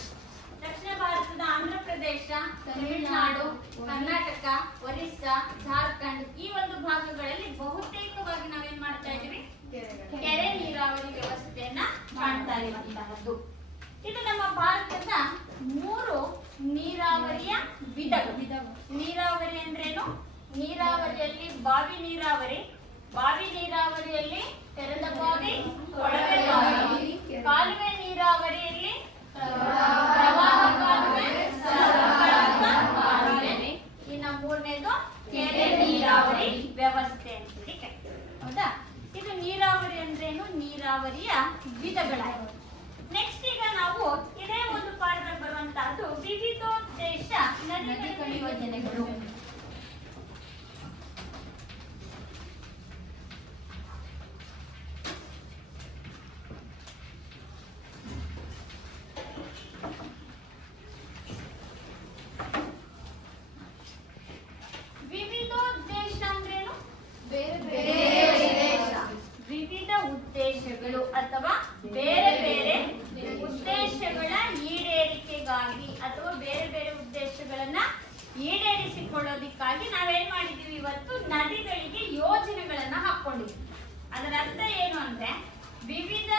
ದಕ್ಷಿಣ ಭಾರತದ ಆಂಧ್ರ ಪ್ರದೇಶ, ತಮಿಳುನಾಡು, ಕರ್ನಾಟಕ, ಒರಿಸ್ಸಾ, ಜಾರ್ಖಂಡ್ ಈ ಒಂದು ಭಾಗಗಳಲ್ಲಿ ಬಹುತೇಕವಾಗಿ ನಾವೇನ್ ಮಾಡ್ತಾ ಇದೀವಿ, ಕೆರೆ ನೀರಾವರಿ ವ್ಯವಸ್ಥೆಯನ್ನ ಕಾಣ್ತಾ ಇರುವಂತಹದ್ದು. ಇದು ನಮ್ಮ ಭಾರತದ 3 ನೀರಾವರಿಯ ವಿಧಗಳು. ನೀರಾವರಿ ಅಂದ್ರೇನು? ನೀರಾವರಿಯಲ್ಲಿ ಬಾವಿ ನೀರಾವರಿ, ಬಾವಿ ನೀರಾವರಿಯಲ್ಲಿ ತೆರೆದ ಬಾವಿ, ಕೊಳವೆ ಬಾವಿ, ಕಾಲುವೆ ನೀರಾವರಿಯಲ್ಲಿ ಪ್ರವಾಹ ಕಾಲುವೆ, ಕಾಲುವೆ. ಇನ್ನು 3ನೇದು ಕೆರೆ ನೀರಾವರಿ ವ್ಯವಸ್ಥೆ ಅಂತೇಳಿ ಕರೀತೀವಿ, ಹೌದಾ? ಇದು ನೀರಾವರಿ ಅಂದ್ರೇನು, ನೀರಾವರಿಯ ವಿಧಗಳಾಗಿವೆ. ನೆಕ್ಸ್ಟ್ ಈಗ ನಾವು ಇದೇ ಒಂದು ಪಾಠದಲ್ಲಿ ಬರುವಂತಹದ್ದು ವಿವಿಧೋದ್ದೇಶ ನದಿಗಳ ಯೋಜನೆಗಳು. ಮಾಡಿಕೊಳ್ಳೋದಿಕ್ಕಾಗಿ ನಾವೇನ್ ಮಾಡಿದೀವಿ, ಇವತ್ತು ನದಿಗಳಿಗೆ ಯೋಜನೆಗಳನ್ನ ಹಾಕೊಂಡಿದ್ವಿ. ಅದರ ಅರ್ಥ ಏನು ಅಂದ್ರೆ, ವಿವಿಧ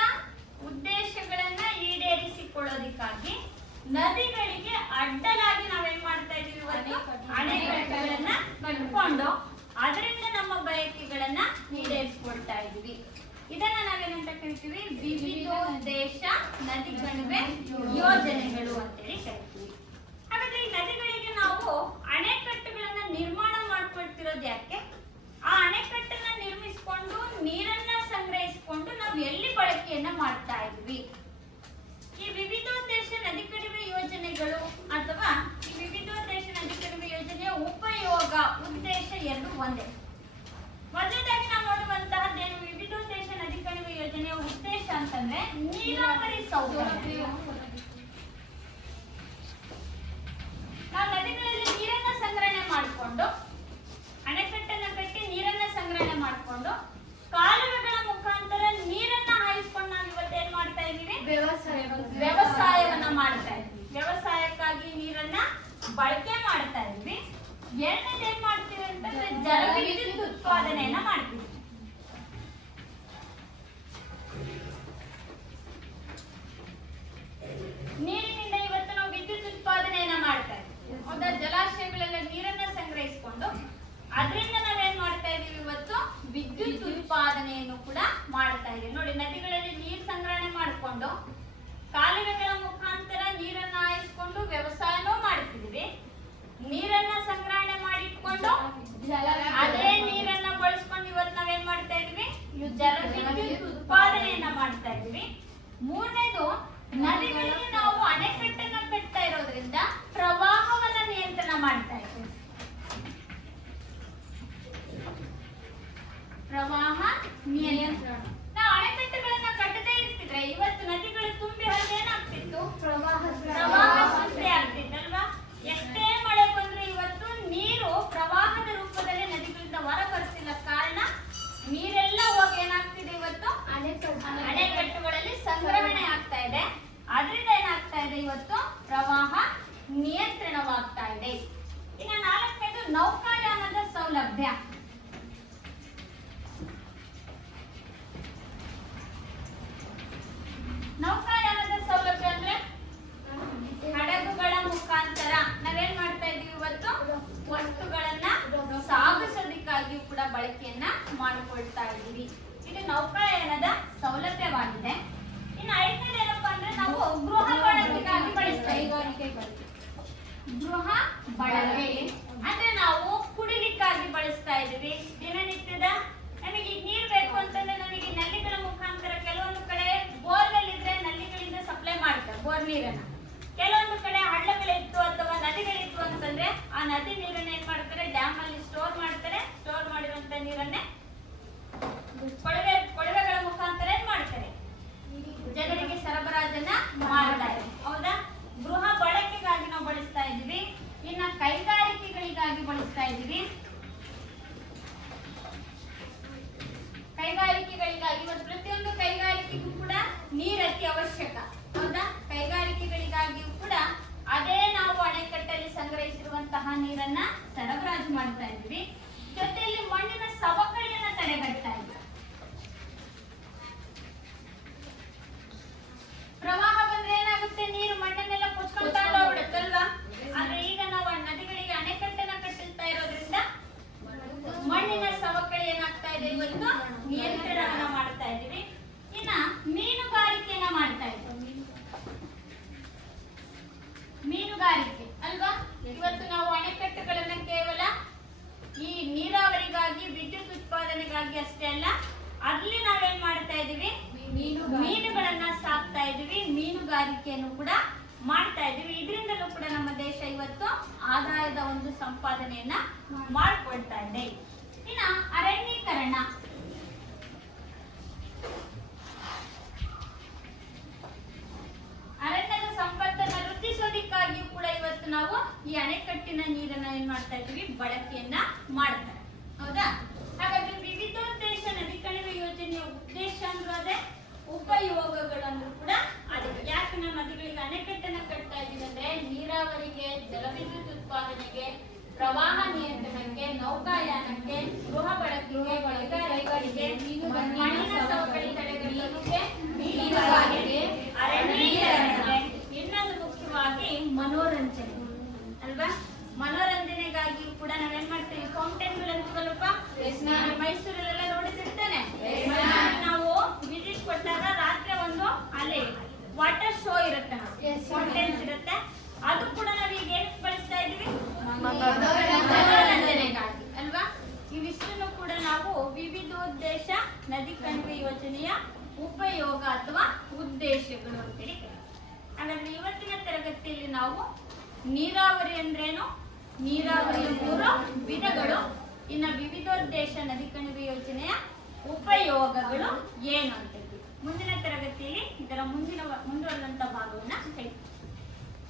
ಉದ್ದೇಶಗಳನ್ನ ಈಡೇರಿಸಿಕೊಳ್ಳೋದಿಕ್ಕಾಗಿ ನದಿಗಳಿಗೆ ಅಡ್ಡಲಾಗಿ ನಾವೇನ್ ಮಾಡ್ತಾ ಇದೀವಿ, ಇವತ್ತು ಅಣೆಕಟ್ಟುಗಳನ್ನ ಕಟ್ಕೊಂಡು ಅದರಿಂದ ನಮ್ಮ ಬಯಕೆಗಳನ್ನ ಈಡೇರಿಸಿಕೊಳ್ತಾ ಇದೀವಿ. ಇದನ್ನ ನಾವೇನಂತ ಕರಿತೀವಿ, ವಿವಿಧೋದ್ದೇಶ ನದಿ ಕಣಿವೆ ಯೋಜನೆಗಳು ಅಂತೇಳಿ ಕರಿತೀವಿ. ಹಾಗಾದ್ರೆ ಈ ನದಿಗಳಿಗೆ ನಾವು ಅಣೆಕಟ್ಟುಗಳನ್ನ ನಿರ್ಮಾಣ ಮಾಡ್ಕೊಳ್ತಿರೋದು ಯಾಕೆ? ಆ ಅಣೆಕಟ್ಟನ್ನ ನಿರ್ಮಿಸಿಕೊಂಡು ನೀರನ್ನ ಸಂಗ್ರಹಿಸಿಕೊಂಡು ನಾವು ಎಲ್ಲಿ ಬಳಕೆಯನ್ನ ಮಾಡ್ತಾ ಇದ್ವಿ? ಈ ವಿವಿಧೋದ್ದೇಶ ನದಿ ಕಣಿವೆ ಯೋಜನೆಗಳು ಅಥವಾ ಈ ವಿವಿಧೋದ್ದೇಶ ನದಿ ಕಣಿವೆ ಯೋಜನೆಯ ಉಪಯೋಗ, ಉದ್ದೇಶ ಎರಡು ಒಂದೇ. ಮೊದಲನೇದಾಗಿ ನಾವು ನೋಡುವಂತಹದ್ದೇನು, ವಿವಿಧೋದ್ದೇಶ ನದಿ ಕಣಿವೆ ಯೋಜನೆಯ ಉದ್ದೇಶ ಅಂತಂದ್ರೆ ನೀರಾವರಿ ಸೌಲಭ್ಯ. ನಾವು ನದಿಗಳಲ್ಲಿ ನೀರನ್ನ ಸಂಗ್ರಹಣೆ ಮಾಡಿಕೊಂಡು, ಅಣೆಕಟ್ಟನ್ನ ಕಟ್ಟಿ ನೀರನ್ನ ಸಂಗ್ರಹಣೆ ಮಾಡಿಕೊಂಡು ಕಾಲುವೆಗಳ ಮುಖಾಂತರ ನೀರನ್ನ ಹಾಯಿಸ್ಕೊಂಡು ನಾವು ಇವತ್ತೇನ್ ಮಾಡ್ತಾ ಇದೀವಿ, ವ್ಯವಸಾಯವನ್ನ ಮಾಡ್ತಾ ಇದ್ವಿ. ವ್ಯವಸಾಯಕ್ಕಾಗಿ ನೀರನ್ನ ಬಳಕೆ ಮಾಡ್ತಾ ಇದ್ವಿ. ಎರಡನೇದು ಏನ್ ಮಾಡ್ತೀವಿ ಅಂತಂದ್ರೆ ಜಲವಿದ್ಯುತ್ ಉತ್ಪಾದನೆಯನ್ನ ಮಾಡ್ತೀವಿ. ನೀರಿನಿಂದ ಇವತ್ತು ನಾವು ವಿದ್ಯುತ್ ಉತ್ಪಾದನೆಯನ್ನ ಮಾಡ್ತಾ ಇದ್ವಿ. ಹೌದಾ? ಜಲಾಶಯಗಳೆಲ್ಲ ನೀರನ್ನ ಸಂಗ್ರಹಿಸಿಕೊಂಡು ಅದರಿಂದ ನಾವೇನ್ ಮಾಡ್ತಾ ಇದೀವಿ, ಇವತ್ತು ವಿದ್ಯುತ್ ಉತ್ಪಾದನೆಯನ್ನು ಕೂಡ ಮಾಡ್ತಾ ಇದೀವಿ. ನೋಡಿ, ನದಿಗಳಲ್ಲಿ ನೀರು ಸಂಗ್ರಹಣೆ ಮಾಡಿಕೊಂಡು ಕಾಲುವೆಗಳ ಮುಖಾಂತರ ನೀರನ್ನ ಹಾಯಿಸ್ಕೊಂಡು ವ್ಯವಸಾಯನೂ ಮಾಡ್ತಿದೀವಿ. ನೀರನ್ನ ಸಂಗ್ರಹಣೆ ಮಾಡಿಟ್ಕೊಂಡು ಅದೇ ನೀರನ್ನ ಬಳಸ್ಕೊಂಡು ಇವತ್ತು ನಾವೇನ್ ಮಾಡ್ತಾ ಇದೀವಿ, ಜಲವಿದ್ಯುತ್ ಉತ್ಪಾದನೆಯನ್ನ ಮಾಡ್ತಾ ಇದೀವಿ. ಮೂರನೇದು, ನದಿಗಳಿಗೆ ನಾವು ಅಣೆಕಟ್ಟನ್ನ ಕಟ್ತಾ ಇರೋದ್ರಿಂದ ಪ್ರವಾಹವನ್ನ ನಿಯಂತ್ರಣ ಮಾಡ್ತಾ ಇದ್ದೀವಿ. ಪ್ರವಾಹ ನಿಯಂತ್ರಣ. ನಾವು ಅಣೆಕಟ್ಟುಗಳನ್ನ ಕಟ್ಟದೇ ಇರ್ತಿದ್ರೆ ಇವತ್ತು ನದಿಗಳು ತುಂಬಿ ಹರಿದು ಏನಾಗ್ತಿತ್ತು, ಪ್ರವಾಹ ಸೃಷ್ಟಿ ಆಗ್ತಿತ್ತಲ್ವಾ? ಎಷ್ಟೇ ಮಳೆ ಬಂದ್ರು ಇವತ್ತು ನೀರು ಪ್ರವಾಹದ ರೂಪದಲ್ಲಿ ನದಿಗಳಿಂದ ಹೊರ ಬರ್ತಿಲ್ಲ. ಕಾರಣ ನೀರೆಲ್ಲ ಹೋಗಿ ಏನಾಗ್ತಿದೆ, ಇವತ್ತು ಅಣೆಕಟ್ಟುಗಳಲ್ಲಿ ಸಂಗ್ರಹಣೆ ಆಗ್ತಾ ಇದೆ. ಅದರಿಂದ ಏನಾಗ್ತಾ ಇದೆ, ಇವತ್ತು ಪ್ರವಾಹ ನಿಯಂತ್ರಣವಾಗ್ತಾ ಇದೆ. ಇನ್ನು ನಾಲ್ಕನೇದು ನೌಕಾಯಾನದ ಸೌಲಭ್ಯ. ನೌಕಾಯಾನದ ಸೌಲಭ್ಯ ಅಂದ್ರೆ ಹಡಗುಗಳ ಮುಖಾಂತರ ನಾವೇನ್ ಮಾಡ್ತಾ ಇದೀವಿ, ಇವತ್ತು ವಸ್ತುಗಳನ್ನ ಸಾಗಿಸೋದಕ್ಕಾಗಿಯೂ ಕೂಡ ಬಳಕೆಯನ್ನ ಮಾಡಿಕೊಳ್ತಾ ಇದೀವಿ. ಇದು ನೌಕಾಯಾನದ ಸೌಲಭ್ಯವಾಗಿದೆ. ಇನ್ನು ಐದನೇದು ಏನಪ್ಪಾ ಅಂದ್ರೆ ನಾವು ಗೃಹ ಬಳಕೆಗಾಗಿ ಬಳಸ್ತಾ ಇದ್ದೀವಿ. ಗೃಹ ಬಳಕೆ ಅಂದ್ರೆ ನಾವು ಕುಡಿಲಿಕ್ಕಾಗಿ ಬಳಸ್ತಾ ಇದೀವಿ. ದಿನನಿತ್ಯದ ನಮಗೆ ಈಗ ನೀರ್ ಬೇಕು ಅಂತಂದ್ರೆ ನಮಗೆ ನಲ್ಲಿಗಳ ಮುಖಾಂತರ ಕೆಲವೊಂದು ಕಡೆ ಬೋರ್ವೆಲ್ ಇದ್ರೆ ನಲ್ಲಿಗಳಿಂದ ಸಪ್ಲೈ ಮಾಡ್ತಾರೆ ಬೋರ್ ನೀರನ್ನ. ಕೆಲವೊಂದು ಕಡೆ ಹಳ್ಳಗಳಿತ್ತು ಅಥವಾ ನದಿಗಳಿತ್ತು ಅಂತಂದ್ರೆ ಆ ನದಿ ನೀರನ್ನ ಏನ್ ಮಾಡ್ತಾರೆ, ಡ್ಯಾಮ್ ಅಲ್ಲಿ ಸ್ಟೋರ್ ಮಾಡ್ತಾರೆ. ಸ್ಟೋರ್ ಮಾಡಿರುವಂತ ನೀರನ್ನೇ ಕೊಳವೆಗಳ ಮುಖಾಂತರ ಏನ್ ಮಾಡ್ತಾರೆ, ಜನರಿಗೆ ಸರಬರಾಜನ್ನ ಮಾಡ್ತಾರೆ. ಹೌದಾ? ಗೃಹ ಬಳಕೆಗಾಗಿ ನಾವು ಬಳಸ್ತಾ ಇದೀವಿ. ಇನ್ನ ಕೈಗಾರಿಕೆಗಳಿಗಾಗಿ ಬಳಸ್ತಾ ಇದೀವಿ. ಕೈಗಾರಿಕೆಗಳಿಗಾಗಿ ಇವತ್ತು ಪ್ರತಿಯೊಂದು ಕೈಗಾರಿಕೆಗೂ ಕೂಡ ನೀರು ಅತಿ ಅವಶ್ಯಕ. ಹೌದಾ? ಕೈಗಾರಿಕೆಗಳಿಗಾಗಿಯೂ ಕೂಡ ಅದೇ ನಾವು ಅಣೆಕಟ್ಟಲ್ಲಿ ಸಂಗ್ರಹಿಸಿರುವಂತಹ ನೀರನ್ನ ಸರಬರಾಜು ಮಾಡ್ತಾ ಇದ್ವಿ. ಜೊತೆಯಲ್ಲಿ ಮಣ್ಣಿನ ಸವಕಳಿಯನ್ನ ತಡೆಗಟ್ತಾ ಇದ್ವಿ. ಪ್ರವಾಹ ಬಂದ್ರೆ ಏನಾಗುತ್ತೆ, ನೀರು ಮಣ್ಣನ್ನೆಲ್ಲ ಕೊಚ್ಕೊಳ್ತಾ ಹೋಗ್ಬಿಡುತ್ತಲ್ವಾ? ಆದ್ರೆ ಈಗ ನಾವು ನದಿಗಳಿಗೆ ಅಣೆಕಟ್ಟನ್ನ ಕಟ್ಟಿಸ್ತಾ ಇರೋದ್ರಿಂದ ಮಣ್ಣಿನ ಸವಕಳಿ ಏನಾಗ್ತಾ ಇದೆ, ಇವತ್ತು ನಿಯಂತ್ರಣವನ್ನ ಮಾಡ್ತಾ ಇದೀವಿ. ಇನ್ನ ಮೀನುಗಾರಿಕೆಯನ್ನ ಮಾಡ್ತಾ ಇದ್ದೀವಿ. ಮೀನುಗಾರಿಕೆ ಅಲ್ವಾ? ಇವತ್ತು ನಾವು ಅಣೆಕಟ್ಟುಗಳನ್ನ ಕೇವಲ ಈ ನೀರಾವರಿಗಾಗಿ ವಿದ್ಯುತ್ ಉತ್ಪಾದನೆಗಾಗಿ ಅಷ್ಟೇ ಅಲ್ಲ, ಅಲ್ಲಿ ನಾವೇನ್ ಮಾಡ್ತಾ ಇದೀವಿ, ಮೀನುಗಳನ್ನ ಸಾಕ್ತಾ ಇದೀವಿ. ಮೀನುಗಾರಿಕೆಯನ್ನು ಕೂಡ ಮಾಡ್ತಾ ಇದೀವಿ. ಇದರಿಂದಲೂ ಕೂಡ ನಮ್ಮ ದೇಶ ಇವತ್ತು ಆದಾಯದ ಒಂದು ಸಂಪಾದನೆಯನ್ನ ಮಾಡ್ಕೊಳ್ತಾ ಇದೆ. ಇನ್ನ ಅರಣ್ಯೀಕರಣ. ಅರಣ್ಯದ ಸಂಪತ್ತನ್ನ ವೃದ್ಧಿಸೋದಕ್ಕಾಗಿಯೂ ಕೂಡ ಇವತ್ತು ನಾವು ಈ ಅಣೆಕಟ್ಟಿನ ನೀರನ್ನ ಏನ್ ಮಾಡ್ತಾ ಇದೀವಿ, ಬಳಕೆಯನ್ನ ಮಾಡ್ತಾರೆ. ಹೌದಾ? ಹಾಗಾದ್ರೆ ವಿವಿಧೋದ್ದೇಶ ನದಿ ಕಣಿವೆ ಯೋಜನೆಯ ಉದ್ದೇಶ ಅಂದ್ರೂ ಅದೇ, ಉಪಯೋಗಗಳಂದ್ರೂ ಕೂಡ ಅದೇ. ಯಾಕೆ ನಾವು ನದಿಗಳಿಗೆ ಅಣೆಕಟ್ಟನ್ನ ಕಟ್ತಾ ಇದೀವಿ ಅಂದ್ರೆ ನೀರಾವರಿಗೆ, ಜಲವಿದ್ಯುತ್ ಉತ್ಪಾದನೆಗೆ, ಪ್ರವಾಹ ನಿಯಂತ್ರಣಕ್ಕೆ, ನೌಕಾಯಾನಕ್ಕೆ, ಗೃಹ ಬಳಕೆಗೆ, ಕೈಗಾರಿಕೆಗಳಿಗೆ, ಮಣ್ಣಿನ ಸವಕಳಿ ತಡೆಗಟ್ಟುವಿಕೆ, ಮೀನುಗಾರಿಕೆ, ಅರಣ್ಯೀಕರಣಕ್ಕೆ, ಇನ್ನೊಂದು ಮುಖ್ಯವಾಗಿ ಮನೋರಂಜನೆ ಅಲ್ವಾ. ಮನೋರಂಜನೆಗಾಗಿಯೂ ಕೂಡ ನಾವೇನ್ ಮಾಡ್ತೀವಿ, ಫೌಂಟೇನ್ಗಳು ಅಂತೀವಲ್ಲಪ್ಪ. ಮೈಸೂರಲ್ಲೆಲ್ಲ ನೋಡಿದಿರ್ತಾನೆ. ನಾವು ವಿಸಿಟ್ ಕೊಟ್ಟಾಗ ರಾತ್ರಿ ಒಂದು ಅಲ್ಲಿ ವಾಟರ್ ಶೋ ಇರುತ್ತೆ, ಫೌಂಟೇನ್ಸ್ ಇರುತ್ತೆ. ಅದು ಕೂಡ ನಾವ್ ಈಗ ಏನಕ್ಕೆ ಬಳಸ್ತಾ ಇದೀವಿ, ಮನೋರಂಜನೆಗಾಗಿ ಅಲ್ವಾ. ಇವಿಷ್ಟನ್ನು ಕೂಡ ನಾವು ವಿವಿಧೋದ್ದೇಶ ನದಿ ಕಣಿವೆ ಯೋಜನೆಯ ಉಪಯೋಗ ಅಥವಾ ಉದ್ದೇಶಗಳು ಅಂತೇಳಿ. ಹಾಗಾದ್ರೆ ಇವತ್ತಿನ ತರಗತಿಯಲ್ಲಿ ನಾವು ನೀರಾವರಿ ಅಂದ್ರೇನು, ನೀರಾವರಿಯ 3 ವಿಧಗಳು, ಇನ್ನ ವಿವಿಧೋದ್ದೇಶ ನದಿ ಕಣಿವೆ ಯೋಜನೆಯ ಉಪಯೋಗಗಳು ಏನು ಅಂತ. ಮುಂದಿನ ತರಗತಿಯಲ್ಲಿ ಇದರ ಮುಂದುವರೆದಂತ ಭಾಗವನ್ನ ಕಲಿತೀವಿ.